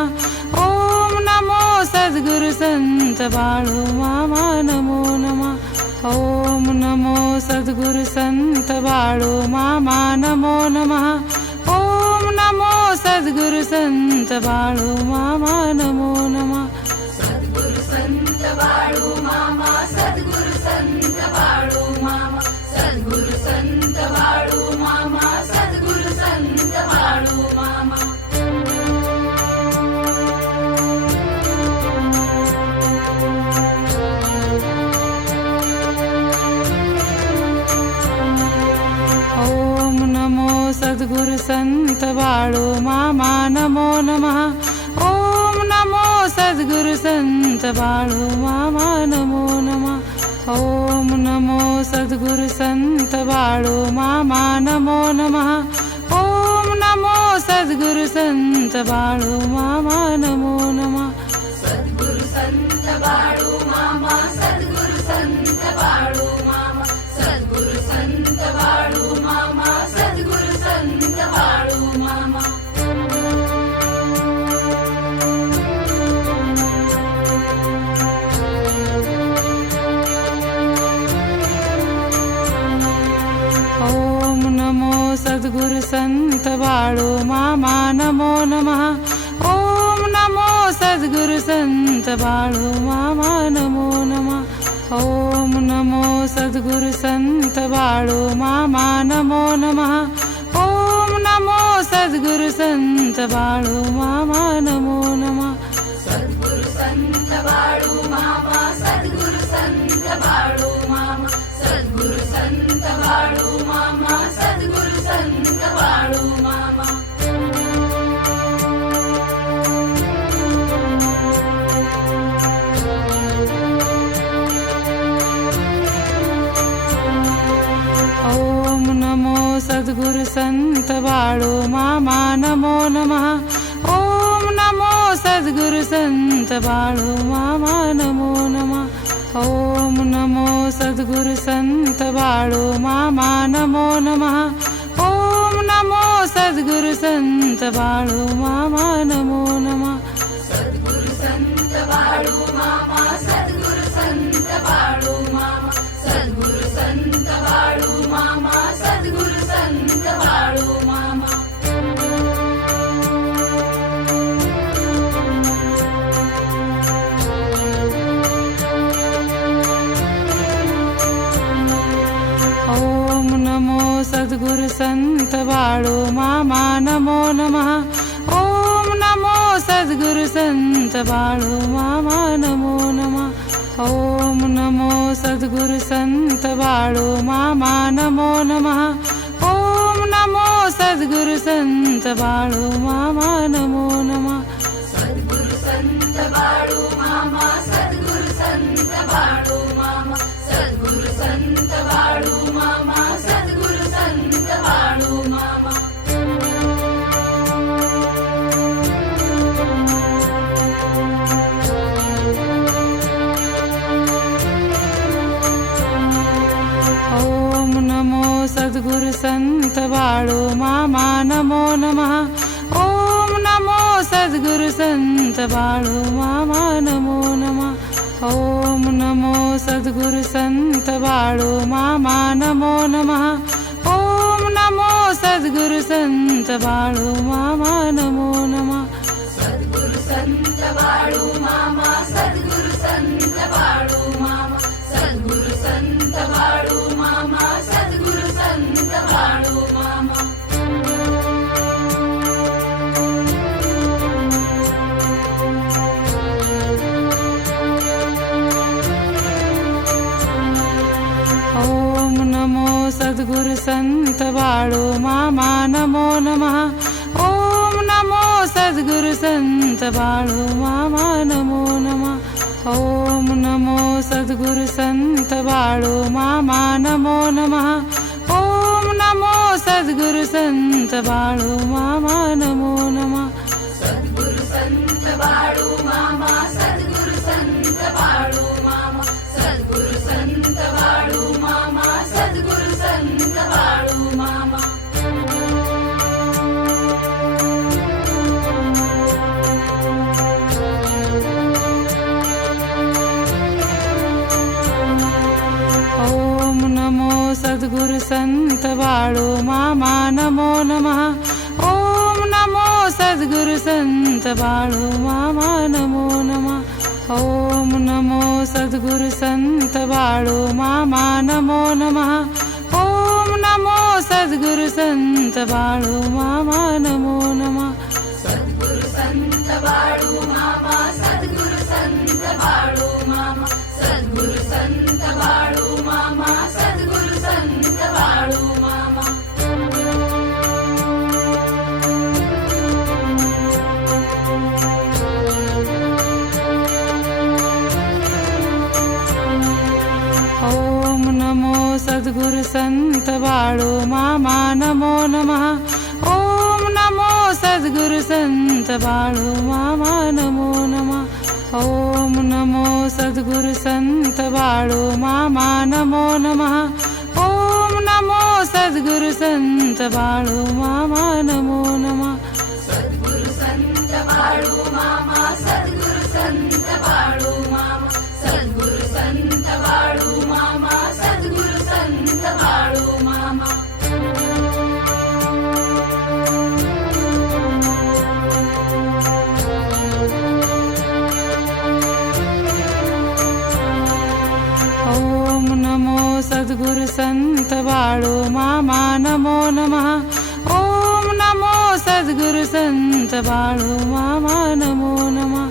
ओम नमो सद्गुरु संत बाळू मामा नमो नमः ओम नमो सद्गुरु संत बाळू मामा नमो नमः ओम नमो सद्गुरु संत बाळू मामा नमो नमः सद्गुरु संत बाळू मामा सद्गुरु संत बाळू मामा सद्गुरु संत बाळू मामा सद्गुरु संत बाळू मामा ओम नमो सद्गुरु संत बाळू मामा नमो नमः ओम नमो सद्गुरु संत बाळू मामा नमो नमः ओम नमो सद्गुरु संत बाळू मामा नमो नमः ओम नमो सद्गुरु संत बाळू मामा नमो नमः सद्गुरु संत बाळू मामा सद्गुरु संत बाळू मामा सद्गुरु संत बाळू मामा सद्गुरु संत बाळू मामा ओम नमो सद्गुरु संत बाळू मामा नमो नमः ओम नमो सद्गुरु संत बाळू मामा नमो नमः ओम नमो सद्गुरु संत बाळू मामा नमो नमः ओम नमो सद्गुरु संत बाळू मामा नमो नमः सद्गुरु संत बाळू मामा सद्गुरु संत बाळू मामा सद्गुरु संत बाळू मामा सद्गुरु संत बाळू मामा ओम नमो सद्गुरु संत बाळू मामा नमो नमः ओम नमो सद्गुरु संत बाळू मामा नमो नमः ओम नमो सद्गुरु संत बाळू मामा नमो नमः ओम नमो सद्गुरु संत बाळू मामा नमो नमः सद्गुरु संत बाळू मामा सद्गुरु संत बाळू मामा सद्गुरु संत बाळू मामा सद्गुरु संत बाळू मामा ओम नमो सद्गुरु संत बाळू मामा नमो नमः ओम नमो सद्गुरु संत बाळू मामा नमो नमः ओम नमो सद्गुरु संत बाळू मामा नमो नमः ओम नमो सद्गुरु संत बाळू मामा नमो नमः सद्गुरु संत बाळू मामा सद्गुरु संत बाळू मामा सद्गुरु संत बाळू मामा सद्गुरु संत बाळू मामा संत बाळू मामा नमो नमः. ओम नमो सद्गुरु संत बाळू मामा नमो नमः. ओम नमो सद्गुरु संत बाळू मामा नमो नमः. सद्गुरु संत बाळू मामा सद्गुरु संत बाळू मामा सद्गुरु संत बाळू मामा सद्गुरु संत बाळू मामा. ओम नमो सद्गुरु संत बाळू मामा नमो नमः. ओम नमो सद्गुरु संत बाळू मामा नमो नमः. ओम नमो सद्गुरु संत बाळू मामा नमो नमः. ओम नमो सद्गुरु संत बाळू मामा नमो नमः. सद्गुरु संत बाळू मामा सद्गुरु संत बाळू मामा सद्गुरु संत बाळू मामा सद्गुरु संत बाळू मामा. ओम नमो सद्गुरु संत बाळू मामा नमो नमः. ओम नमो सद्गुरु संत बाळू मामा नमो नमः. ओम नमो सद्गुरु संत बाळू मामा नमो नमः. ओम नमो सद्गुरु संत बाळू मामा नमो नमः. सद्गुरु संत बाळू मामा सद्गुरु संत बाळू मामा सद्गुरु संत बाळू मामा सद्गुरु संत बाळू मामा. ओम नमो सद्गुरु संत बाळू मामा नमो नमः. ओम नमो सद्गुरु संत बाळू मामा नमो नमः. ओम नमो सद्गुरु संत बाळू मामा नमो नमः. ओम नमो सद्गुरु संत बाळू मामा नमो नमः. सद्गुरु संत बाळू मामा सद्गुरु संत बाळू मामा सद्गुरु संत बाळू मामा सद्गुरु संत बाळू मामा. ओम नमो सद्गुरु संत बाळू मामा नमो नमः. ओम नमो सद्गुरु संत बाळू मामा नमो नमः.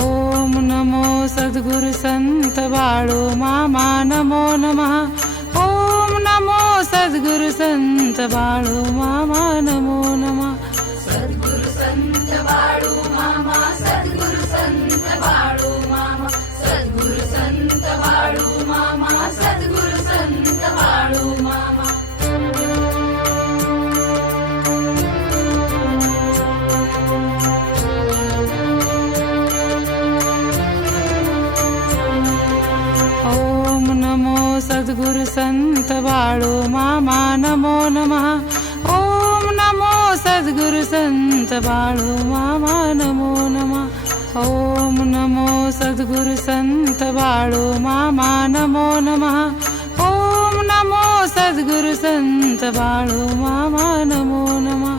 ओम नमो सद्गुरु संत बाळू मामा नमो नमः. ओम नमो सद्गुरु संत बाळू मामा नमो नमः. सद्गुरु संत बाळू मामा सद्गुरु संत बाळू मामा सद्गुरु संत बाळू मामा सद्गुरु संत बाळू मामा. ओम नमो सद्गुरु संत बाळू मामा नमो नमः. ओम नमो सद्गुरु संत बाळू मामा नमो नमः. ओम नमो सद्गुरु संत बाळू मामा नमो नमः. ओम नमो सद्गुरु संत बाळू मामा नमो नमः.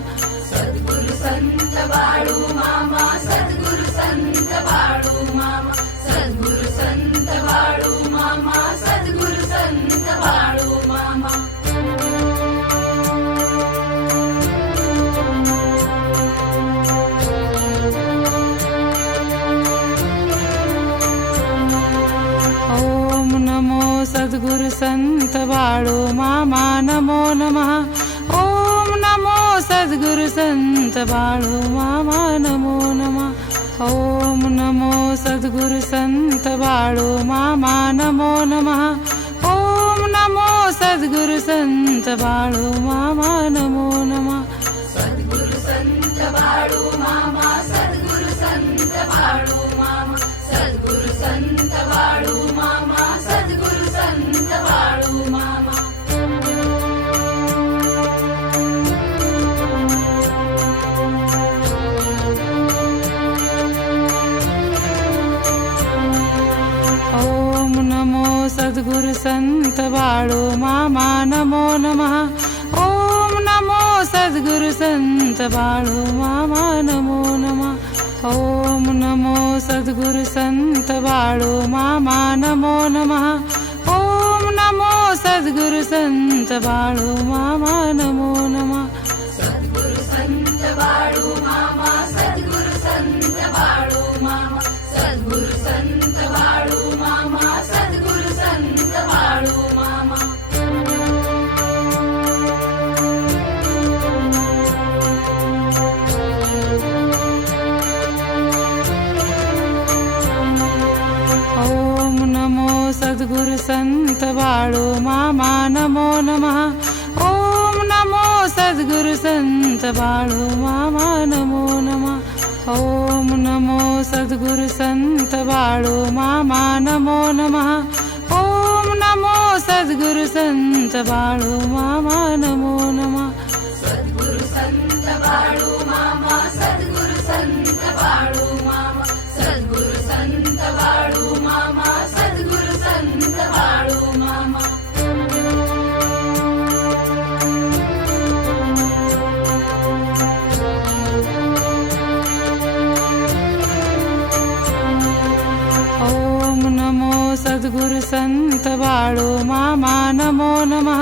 सद्गुरु संत बाळू मामा सद्गुरु संत बाळू मामा सद्गुरु संत बाळू मामा सद्गुरु संत बाळू मामा. ओम नमो सद्गुरु संत बाळू मामा नमो नमः. ओम नमो सद्गुरु संत बाळू मामा नमो नमः. ओम नमो सद्गुरु संत बाळू मामा नमो नमः. ओम नमो सद्गुरु संत बाळू मामा नमो नमः. सद्गुरु संत बाळू मामा सद्गुरु संत बाळू मामा सद्गुरु संत बाळू मामा सद्गुरु संत बाळू मामा. सद्गुरु संत बाळू मामा नमो नमः ओम नमो सद्गुरु संत बाळू मामा नमो नमः ओम नमो सद्गुरु संत बाळू मामा नमो नमः ओम नमो सद्गुरु संत बाळू मामा नमो नमः सद्गुरु संत बाळू मामा सद्गुरु संत बाळू मामा सद्गुरु संत बाळू मामा सद्गुरु संत बाळू मामा ओम नमो सद्गुरु संत बाळू मामा नमो नमः ओम नमो सद्गुरु संत बाळू मामा नमो नमः ओम नमो सद्गुरु संत बाळू मामा नमो नमः ओम नमो सद्गुरु संत बाळू मामा नमो नमः सद्गुरु संत बाळू मामा सद्गुरु संत बाळू मामा सद्गुरु संत बाळू मामा सद्गुरु संत बाळू मामा ओम नमो सद्गुरु संत बाळू मामा नमो नमः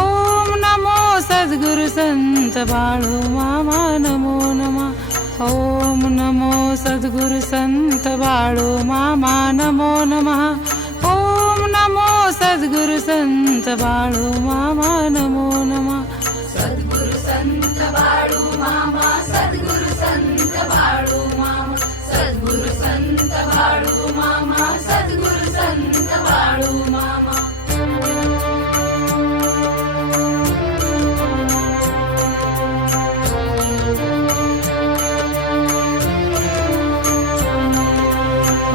ओम नमो सद्गुरु संत बाळू मामा नमो नमः ओम नमो सद्गुरु संत बाळू मामा नमो नमः ओम नमो सद्गुरु संत बाळू मामा नमो नमः सद्गुरु संत बाळू मामा सद्गुरु संत बाळू मामा सद्गुरु संत बाळू मामा सद्गुरु संत बाळू मामा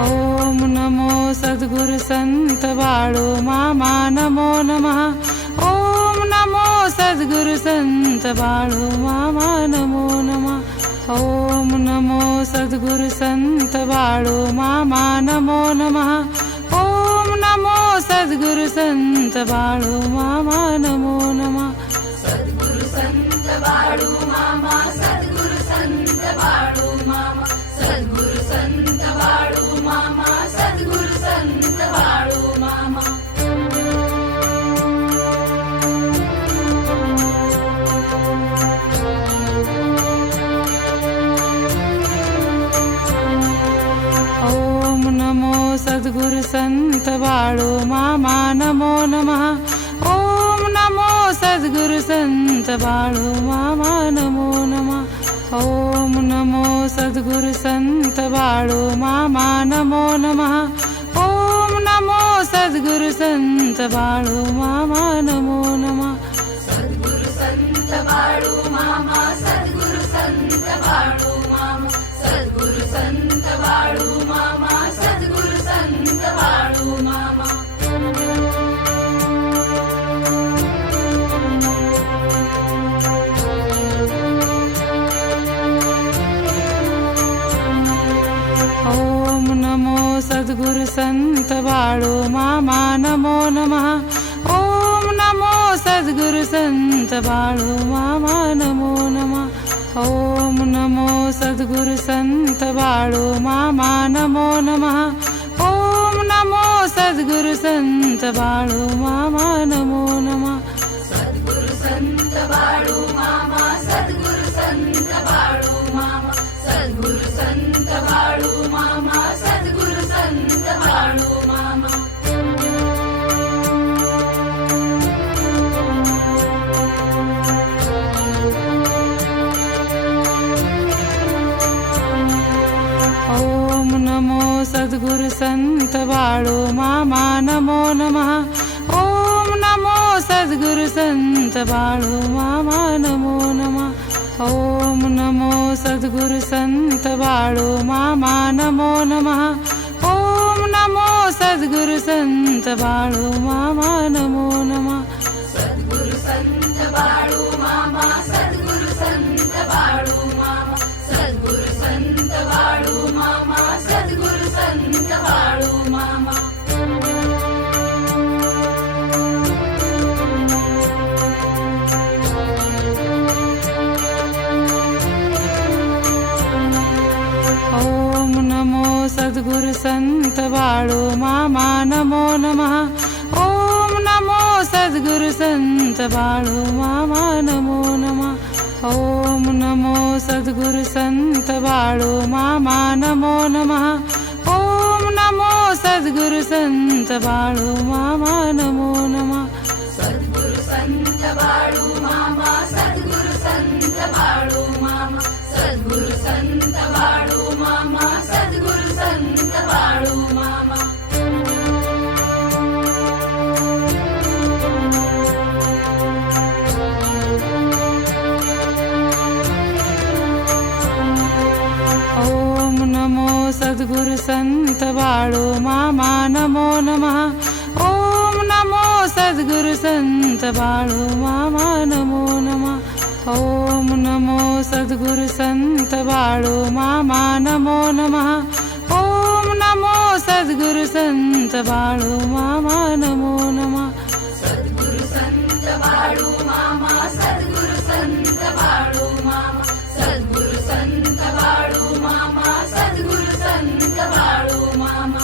ओम नमो सद्गुरु संत बाळू मामा नमो नमः ओम नमो सद्गुरु संत बाळू मामा नमो नमः ओम नमो सद्गुरु संत बाळू मामा नमो नमः ओम नमो सद्गुरु संत बाळू मामा नमो नमः सद्गुरु संत बाळू मामा सद्गुरु संत बाळू मामा सद्गुरु संत बाळू मामा सद्गुरु संत बाळू मामा ओम नमो सद्गुरु संत बाळू मामा नमो नमः ओम नमो सद्गुरु संत बाळू मामा नमो नमः ओम नमो सद्गुरु संत बाळू मामा नमो नमः ओम नमो सद्गुरु संत बाळू मामा नमो नमः सद्गुरु संत बाळू मामा सद्गुरु संत बाळू मामा सद्गुरु संत बाळू मामा सद्गुरु संत बाळू मामा ओम नमो सद्गुरु संत बाळू मामा नमो नमः ओम नमो सद्गुरु संत बाळू मामा नमो नमः ओम नमो सद्गुरु संत बाळू मामा नमो नमः ओम नमो सद्गुरु संत बाळू मामा नमो नमः सद्गुरु संत बाळू मामा सद्गुरु संत बाळू मामा सद्गुरु संत बाळू मामा सद्गुरु संत बाळू मामा ओम नमो सद्गुरु संत बाळू मामा नमो नमः ओम नमो सद्गुरु संत बाळू मामा नमो नमः ओम नमो सद्गुरु संत बाळू मामा नमो नमः ओम नमो सद्गुरु संत बाळू मामा नमो नमः सद्गुरु संत बाळू मामा सद्गुरु संत बाळू मामा सद्गुरु संत बाळू मामा सद्गुरु संत बाळू मामा सद्गुरु संत बाळू मामा नमो नमः ओम नमो सद्गुरु संत बाळू मामा नमो नमः ओम नमो सद्गुरु संत बाळू मामा नमो नमः ओम नमो सद्गुरु संत बाळू मामा नमो नमः सद्गुरु संत बाळू मामा सद्गुरु संत बाळू मामा सद्गुरु संत बाळू मामा सद्गुरु संत बाळू मामा ओम नमो सद्गुरु संत बाळू मामा नमो नमः ओम नमो सद्गुरु संत बाळू मामा नमो नमः ओम नमो सद्गुरु संत बाळू मामा नमो नमः ओम नमो सद्गुरु संत बाळू मामा नमो नमः सद्गुरु संत बाळू मामा सद्गुरु संत बाळू मामा सद्गुरु संत बाळू मामा सद्गुरु संत बाळू मामा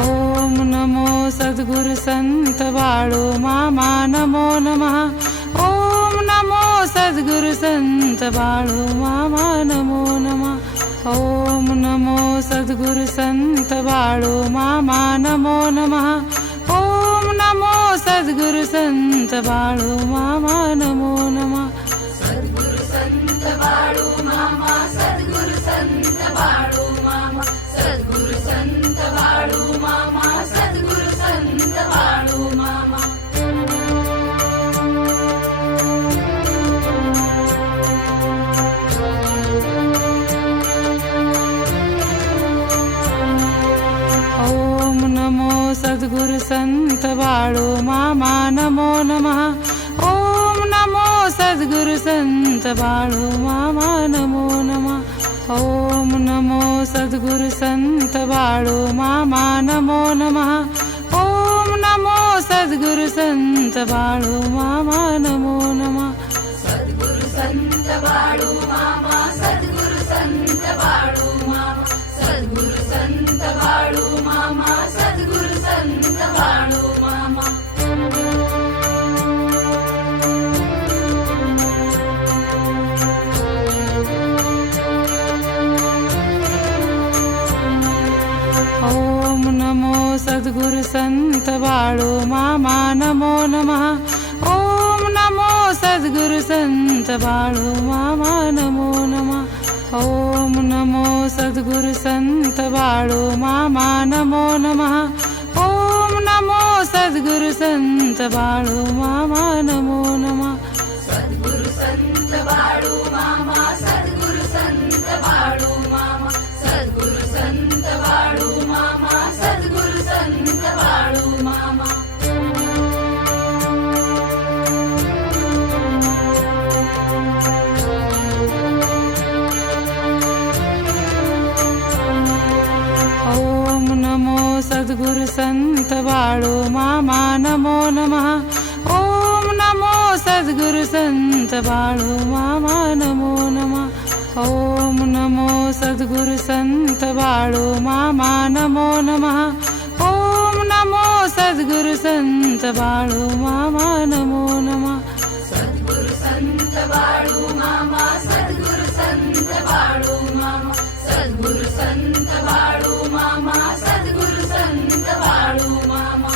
ओम नमो सद्गुरु संत बाळू मामा नमो नमः ओम नमो सद्गुरु संत बाळू मामा नमो नमः ओम नमो सद्गुरु संत बाळू मामा नमो नमः ओम नमो सद्गुरु संत बाळू मामा नमो नमः सद्गुरु संत बाळू मामा सद्गुरु संत बाळू मामा सद्गुरु संत बाळू मामा सद्गुरु संत बाळू मामा ओम नमो सद्गुरु संत बाळू मामा नमो नमः ओम नमो सद्गुरु संत बाळू मामा नमो नमः ओम नमो सद्गुरु संत बाळू मामा नमो नमः ओम नमो सद्गुरु संत बाळू मामा नमो नमः सद्गुरु संत बाळू मामा सद्गुरु संत बाळू मामा सद्गुरु संत बाळू मामा सद्गुरु संत बाळू मामा ओम नमो सद्गुरु संत बाळू मामा नमो नमः ओम नमो सद्गुरु संत बाळू मामा नमो नमः ओम नमो सद्गुरु संत बाळू मामा नमो नमः ओम नमो सद्गुरु संत बाळू मामा नमो नमः सद्गुरु संत बाळू मामा सद्गुरु संत बाळू मामा सद्गुरु संत बाळू मामा सद्गुरु संत बाळू मामा ओम नमो सद्गुरु संत बाळू मामा नमो नमः ओम नमो सद्गुरु संत बाळू मामा नमो नमः ओम नमो सद्गुरु संत बाळू मामा नमो नमः ओम नमो सद्गुरु संत बाळू मामा नमो नमः सद्गुरु संत बाळू मामा सद्गुरु संत बाळू मामा सद्गुरु संत बाळू मामा सद्गुरु संत बाळू मामा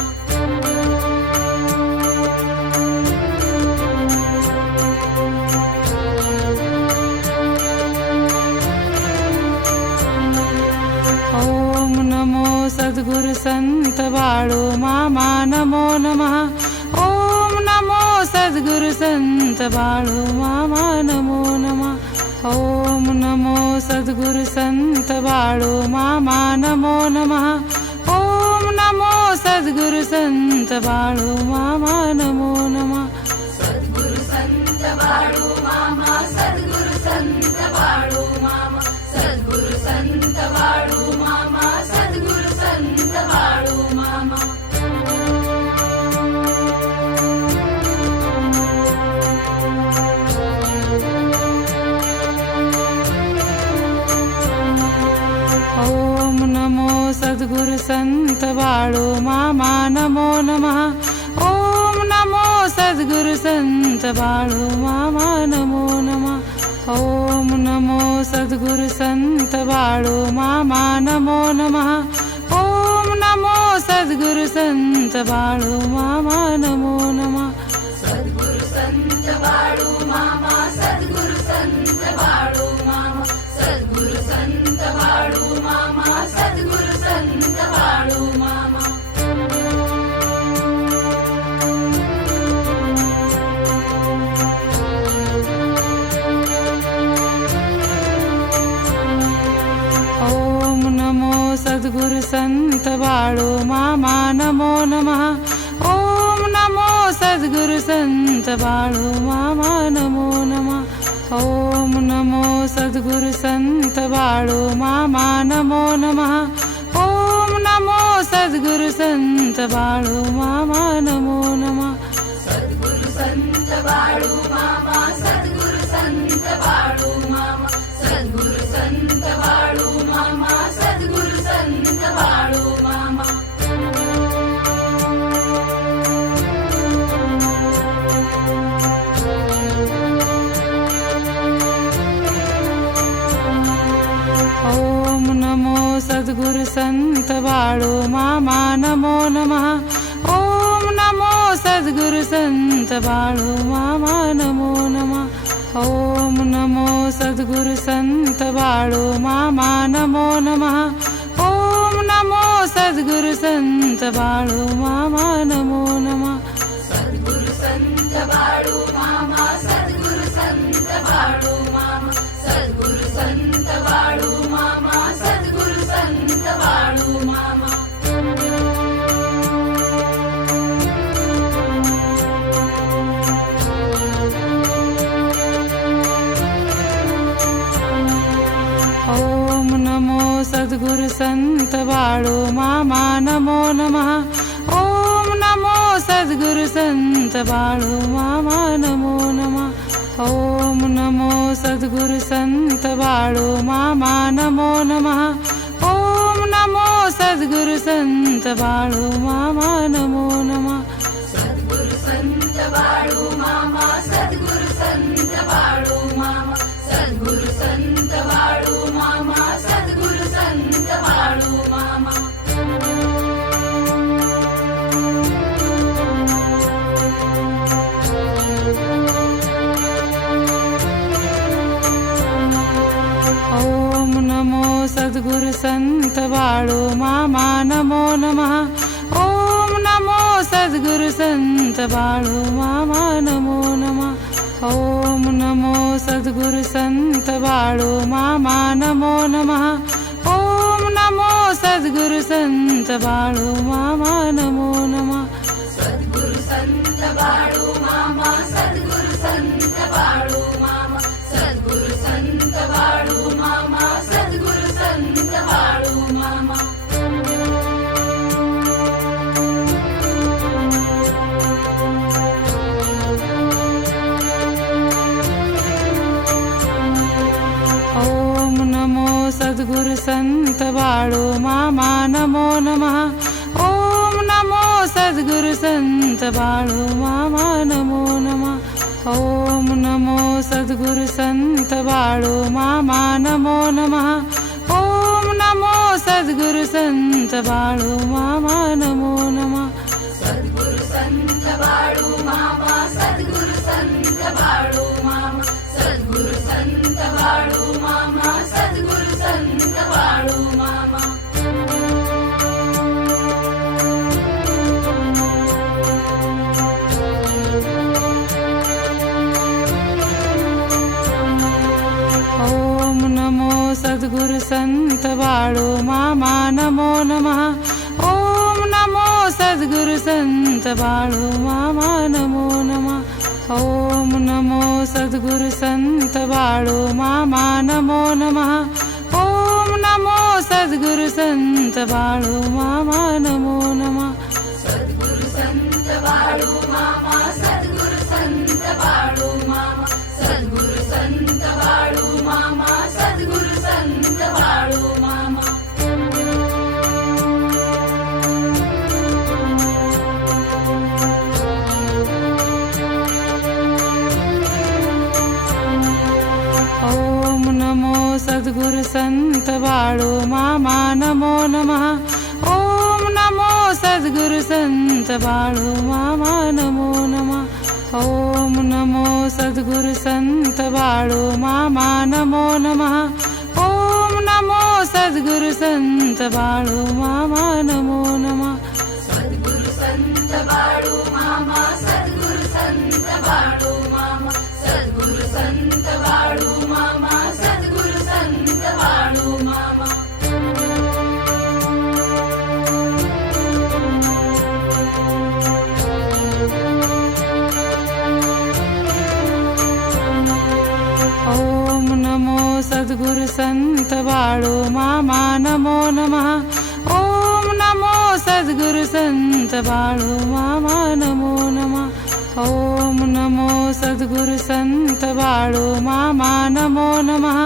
ओम नमो सद्गुरु संत बाळू मामा नमो नमः ओम नमो सद्गुरु संत बाळू मामा नमो नमः ओम नमो सद्गुरु संत बाळू मामा नमो नमः ओम नमो सद्गुरु संत बाळू मामा नमो नमः सद्गुरु संत बाळू मामा सद्गुरु संत बाळू मामा सद्गुरु संत बाळू मामा सद्गुरु संत बाळू मामा संत बाळू मामा नमो नमः ओम नमो सद्गुरु संत बाळू मामा नमो नमः ओम नमो सद्गुरु संत बाळू मामा नमो नमः ओम नमो सद्गुरु संत बाळू मामा नमो नमः सद्गुरु संत बाळू मामा सद्गुरु संत बाळू मामा सद्गुरु संत बाळू मामा सद्गुरु संत बाळू मामा ओम नमो सद्गुरु संत बाळू मामा नमो नमः ओम नमो सद्गुरु संत बाळू मामा नमो नमः ओम नमो सद्गुरु संत बाळू मामा नमो नमः ओम नमो सद्गुरु संत बाळू मामा नमो नमः सद्गुरु संत बाळू मामा सद्गुरु संत बाळू मामा सद्गुरु संत बाळू मामा सद्गुरु संत बाळू मामा ओम नमो सद्गुरु संत बाळू मामा नमो नमः ओम नमो सद्गुरु संत बाळू मामा नमो नमः ओम नमो सद्गुरु संत बाळू मामा नमो नमः ओम नमो सद्गुरु संत बाळू मामा नमो नमः सद्गुरु संत बाळू मामा सद्गुरु संत बाळू मामा सद्गुरु संत बाळू मामा सद्गुरु संत बाळू मामा ओम नमो सद्गुरु संत बाळू मामा नमो नमः ओम नमो सद्गुरु संत बाळू मामा नमो नमः ओम नमो सद्गुरु संत बाळू मामा नमो नमः ओम नमो सद्गुरु संत बाळू मामा नमो नमः सद्गुरु संत बाळू मामा सद्गुरु संत बाळू मामा सद्गुरु संत बाळू मामा सद्गुरु संत बाळू मामा ओम नमो सद्गुरु संत बाळू मामा नमो नमः ओम नमो सद्गुरु संत बाळू मामा नमो नमः ओम नमो सद्गुरु संत बाळू मामा नमो नमः ओम नमो सद्गुरु संत बाळू मामा नमो नमः सद्गुरु संत बाळू मामा सद्गुरु संत बाळू मामा सद्गुरु संत बाळू मामा सद्गुरु संत बाळू मामा ओम नमो सद्गुरु संत बाळू मामा नमो नमः ओम नमो सद्गुरु संत बाळू मामा नमो नमः ओम नमो सद्गुरु संत बाळू मामा नमो नमः ओम नमो सद्गुरु संत बाळू मामा नमो नमः सद्गुरु संत बाळू मामा सद्गुरु संत बाळू मामा सद्गुरु संत बाळू मामा सद्गुरु संत बाळू मामा ओम नमो सद्गुरु संत बाळू मामा नमो नमः ओम नमो सद्गुरु संत बाळू मामा नमो नमः ओम नमो सद्गुरु संत बाळू मामा नमो नमः ओम नमो सद्गुरु संत बाळू मामा नमो नमः सद्गुरु संत बाळू मामा सद्गुरु संत बाळू मामा सद्गुरु संत बाळू मामा सद्गुरु संत बाळू मामा सद्गुरु संत बाळू मामा नमो नमः ओम नमो सद्गुरु संत बाळू मामा नमो नमः ओम नमो सद्गुरु संत बाळू मामा नमो नमः ओम नमो सद्गुरु संत बाळू मामा नमो नमः सद्गुरु संत बाळू मामा सद्गुरु संत बाळू मामा सद्गुरु संत बाळू मामा सद्गुरु संत बाळू मामा ओम नमो सद्गुरु संत बाळू मामा नमो नमः ओम नमो सद्गुरु संत बाळू मामा नमो नमः ओम नमो सद्गुरु संत बाळू मामा नमो नमः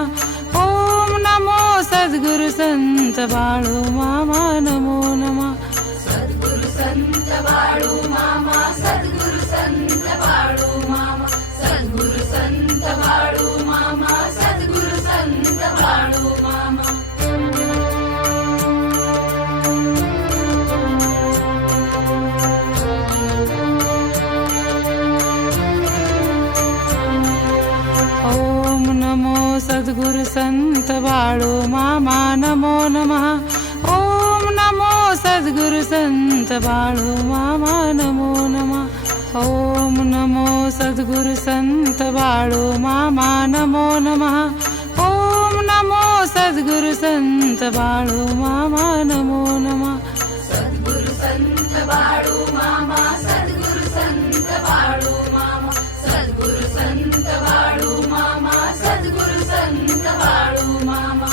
ओम नमो सद्गुरु संत बाळू मामा नमो नमः सद्गुरु संत बाळू मामा सद्गुरु संत बाळू मामा सद्गुरु संत बाळू मामा सद्गुरु संत बाळू मामा ओम नमो सद्गुरु संत बाळू मामा नमो नमः ओम नमो सद्गुरु संत बाळू मामा नमो नमः ओम नमो सद्गुरु संत बाळू मामा नमो नमः ओम नमो सद्गुरु संत बाळू मामा नमो नमः सद्गुरु संत बाळू मामा सद्गुरु संत बाळू मामा सद्गुरु संत बाळू मामा सद्गुरु संत बाळू मामा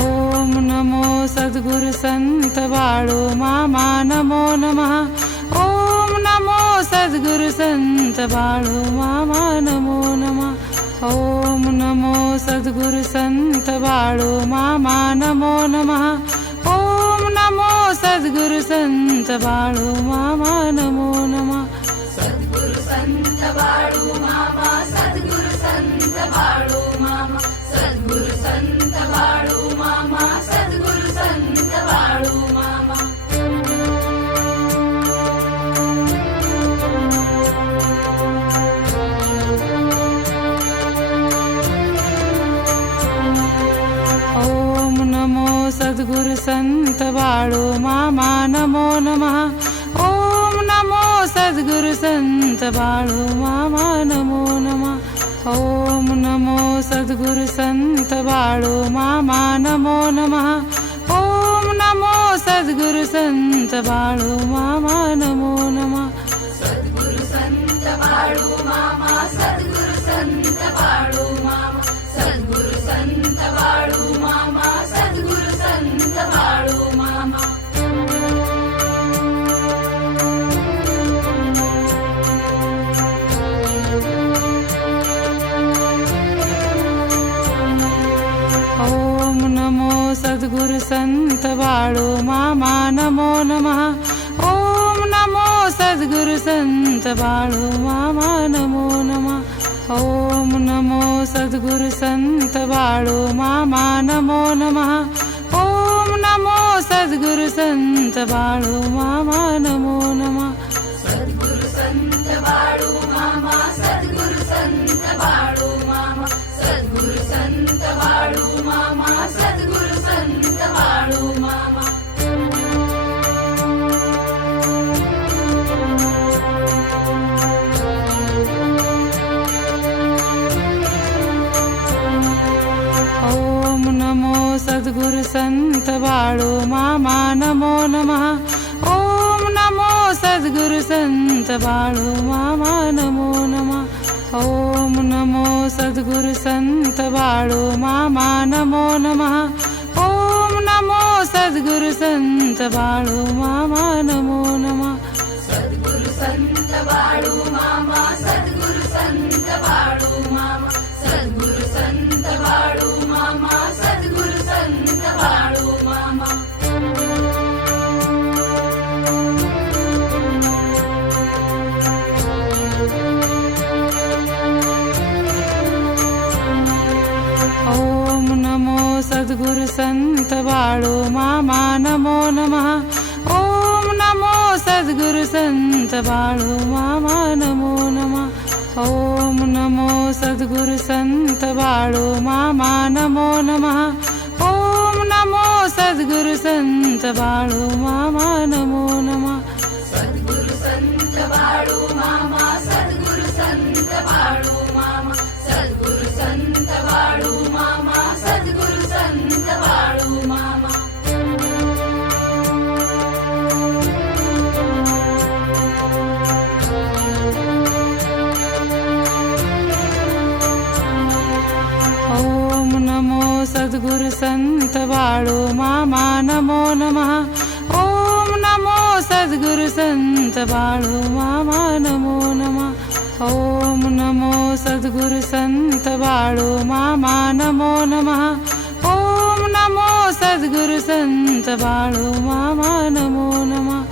ओम नमो सद्गुरु संत बाळू मामा नमो नमः ओम नमो सद्गुरु संत बाळू मामा नमो नमः ओम नमो सद्गुरु संत बाळू मामा नमो नमः ओम नमो सद्गुरु संत बाळू मामा नमो नमः सद्गुरु संत बाळू मामा सद्गुरु संत बाळू मामा सद्गुरु संत बाळू मामा सद्गुरु संत बाळू मामा ओम नमो सद्गुरु संत बाळू मामा नमो नमः ओम नमो सद्गुरु संत बाळू मामा नमो नमः ओम नमो सद्गुरु संत बाळू मामा नमो नमः ओम नमो सद्गुरु संत बाळू मामा नमो नमः सद्गुरु संत बाळू मामा सद्गुरु संत बाळू मामा सद्गुरु संत बाळू मामा सद्गुरु संत बाळू मामा ओम नमो सद्गुरु संत बाळू मामा नमो नमः ओम नमो सद्गुरु संत बाळू मामा नमो नमः ओम नमो सद्गुरु संत बाळू मामा नमो नमः ओम नमो सद्गुरु संत बाळू मामा नमो नमः सद्गुरु संत बाळू मामा सद्गुरु संत बाळू मामा सद्गुरु संत बाळू मामा सद्गुरु संत बाळू मामा ओम नमो सद्गुरु संत बाळू मामा नमो नमः ओम नमो सद्गुरु संत बाळू मामा नमो नमः ओम नमो सद्गुरु संत बाळू मामा नमो नमः ओम नमो सद्गुरु संत बाळू मामा नमो नमः सद्गुरु संत बाळू मामा सद्गुरु संत बाळू मामा सद्गुरु संत बाळू मामा सद्गुरु संत बाळू मामा सद्गुरु संत बाळू मामा नमो नमः ओम नमो सद्गुरु संत बाळू मामा नमो नमः ओम नमो सद्गुरु संत बाळू मामा नमो नमः ओम नमो सद्गुरु संत बाळू मामा नमो नमः सद्गुरु संत बाळू मामा सद्गुरु संत बाळू मामा सद्गुरु संत बाळू मामा सद्गुरु संत बाळू मामा ओम नमो सद्गुरु संत बाळू मामा नमो नमः ओम नमो सद्गुरु संत बाळू मामा नमो नमः ओम नमो सद्गुरु संत बाळू मामा नमो नमः ओम नमो सद्गुरु संत बाळू मामा नमो नमः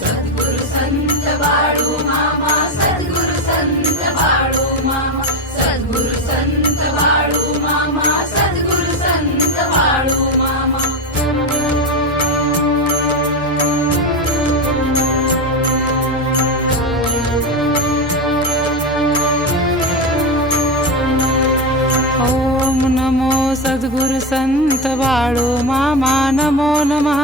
सद्गुरु संत बाळू मामा सद्गुरु संत बाळू मामा सद्गुरु संत बाळू मामा सद्गुरु संत बाळू मामा ओम नमो सद्गुरु संत बाळू मामा नमो नमः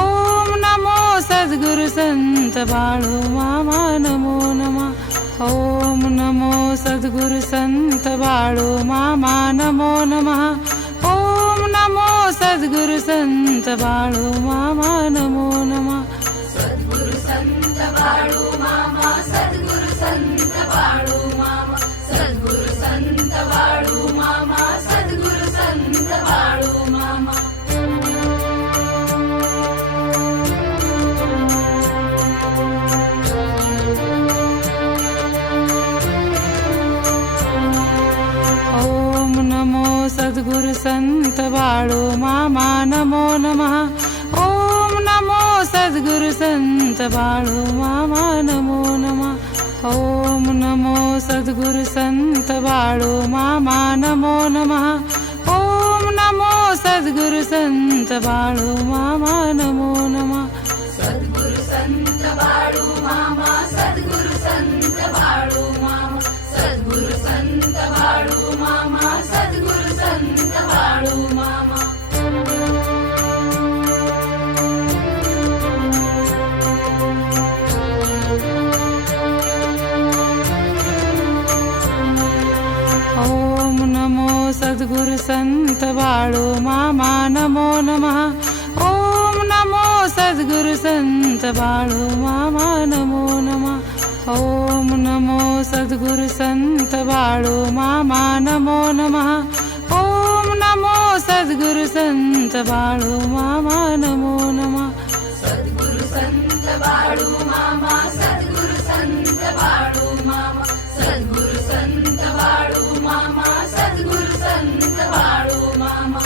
ओम नमो सद्गुरु संत बाळू मामा नमो नमः ओम नमो सद्गुरु संत बाळू मामा नमो नमः ओम नमो सद्गुरु संत बाळू मामा नमो नमः सद्गुरु संत बाळू मामा सद्गुरु संत बाळू मामा सद्गुरु संत बाळू मामा सद्गुरु संत बाळू मामा ओम नमो सद्गुरु संत बाळू मामा नमो नमः ओम नमो सद्गुरु संत बाळू मामा नमो नमः ओम नमो सद्गुरु संत बाळू मामा नमो नमः ओम नमो सद्गुरु संत बाळू मामा नमो नमः सद्गुरु संत बाळू मामा सद्गुरु संत बाळू मामा सद्गुरु संत बाळू मामा सद्गुरु संत बाळू मामा ओम नमो सद्गुरु संत बाळू मामा नमो नमः ओम नमो सद्गुरु संत बाळू मामा नमो नमः ओम नमो सद्गुरु संत बाळू मामा नमो नमः ओम नमो सद्गुरु संत बाळू मामा नमो नमः सद्गुरु संत बाळू मामा सद्गुरु संत बाळू मामा सद्गुरु संत बाळू मामा सद्गुरु संत बाळू मामा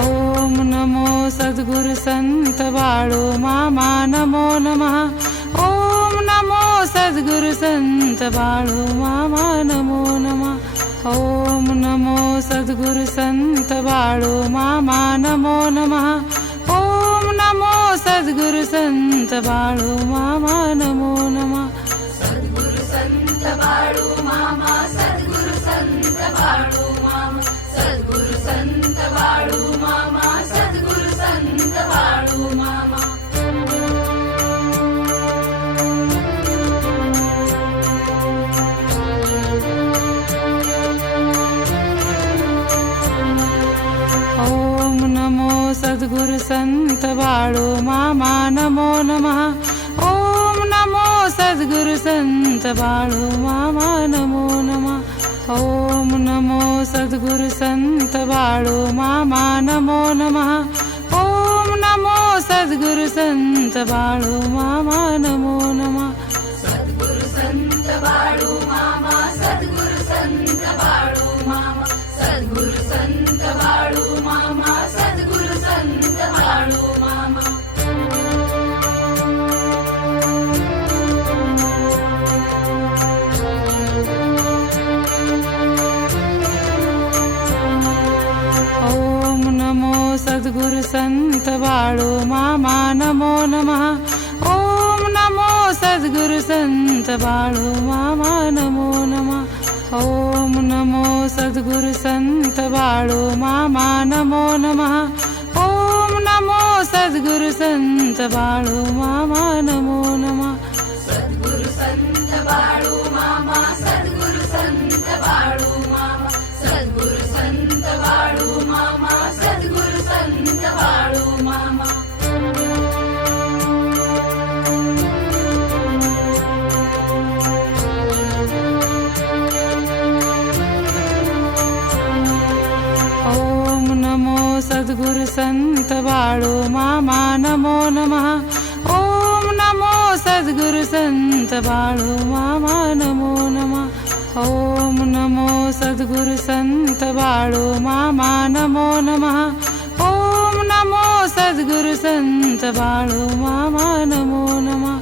ओम नमो सद्गुरु संत बाळू मामा नमो नमः ओम नमो सद्गुरु संत बाळू मामा नमो नमः ओम नमो सद्गुरु संत बाळू मामा नमो नमः ओम नमो सद्गुरु संत बाळू मामा नमो नमः सद्गुरु संत बाळू मामा सद्गुरु संत बाळू मामा सद्गुरु संत बाळू मामा सद्गुरु संत बाळू मामा ओम नमो सद्गुरु संत बाळू मामा नमो नमः ओम नमो सद्गुरु संत बाळू मामा नमो नमः ओम नमो सद्गुरु संत बाळू मामा नमो नमः ओम नमो सद्गुरु संत बाळू मामा नमो नमः सद्गुरु संत बाळू मामा सद्गुरु संत बाळू मामा सद्गुरु संत बाळू मामा सद्गुरु संत बाळू मामा बाळू मामा नमो नमः ओम नमो सद्गुरु संत बाळू मामा नमो नमः ओम नमो सद्गुरु संत बाळू मामा नमो नमः ओम नमो सद्गुरु संत बाळू मामा नमो नमः सद्गुरु संत बाळू मामा सद्गुरु संत बाळू मामा सद्गुरु संत बाळू मामा सद्गुरु संत बाळू मामा ओम नमो सद्गुरु संत बाळू मामा नमो नमः ओम नमो सद्गुरु संत बाळू मामा नमो नमः ओम नमो सद्गुरु संत बाळू मामा नमो नमः ओम नमो सद्गुरु संत बाळू मामा नमो नमः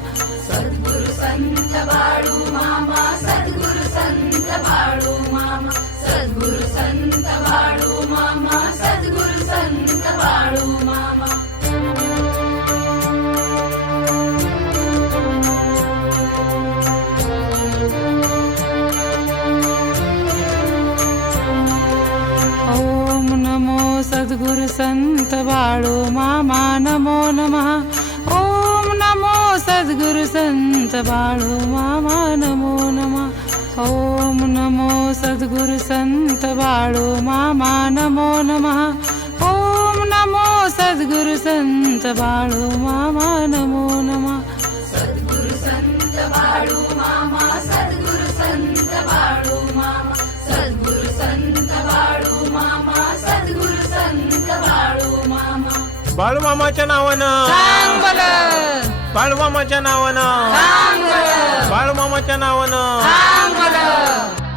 सद्गुरु संत बाळू मामा सद्गुरु संत बाळू मामा सद्गुरु संत बाळू मामा सद्गुरु संत बाळू मामा ओम नमो सद्गुरु संत बाळू मामा नमो नमः ओम नमो सद्गुरु संत बाळू मामा नमो नमः ओम नमो सद्गुरु संत बाळू मामा नमो नमः ओम नमो सद्गुरु संत बाळू मामा नमो नमः सद्गुरु संत बाळू मामा सद्गुरु संत बाळू मामा सद्गुरु संत बाळू मामा सद्गुरु संत बाळू मामा बाळूमामाच्या नावानं सांग बरं, बाळूमामाच्या नावानं सांग बरं, बाळूमामाच्या नावानं सांग बरं.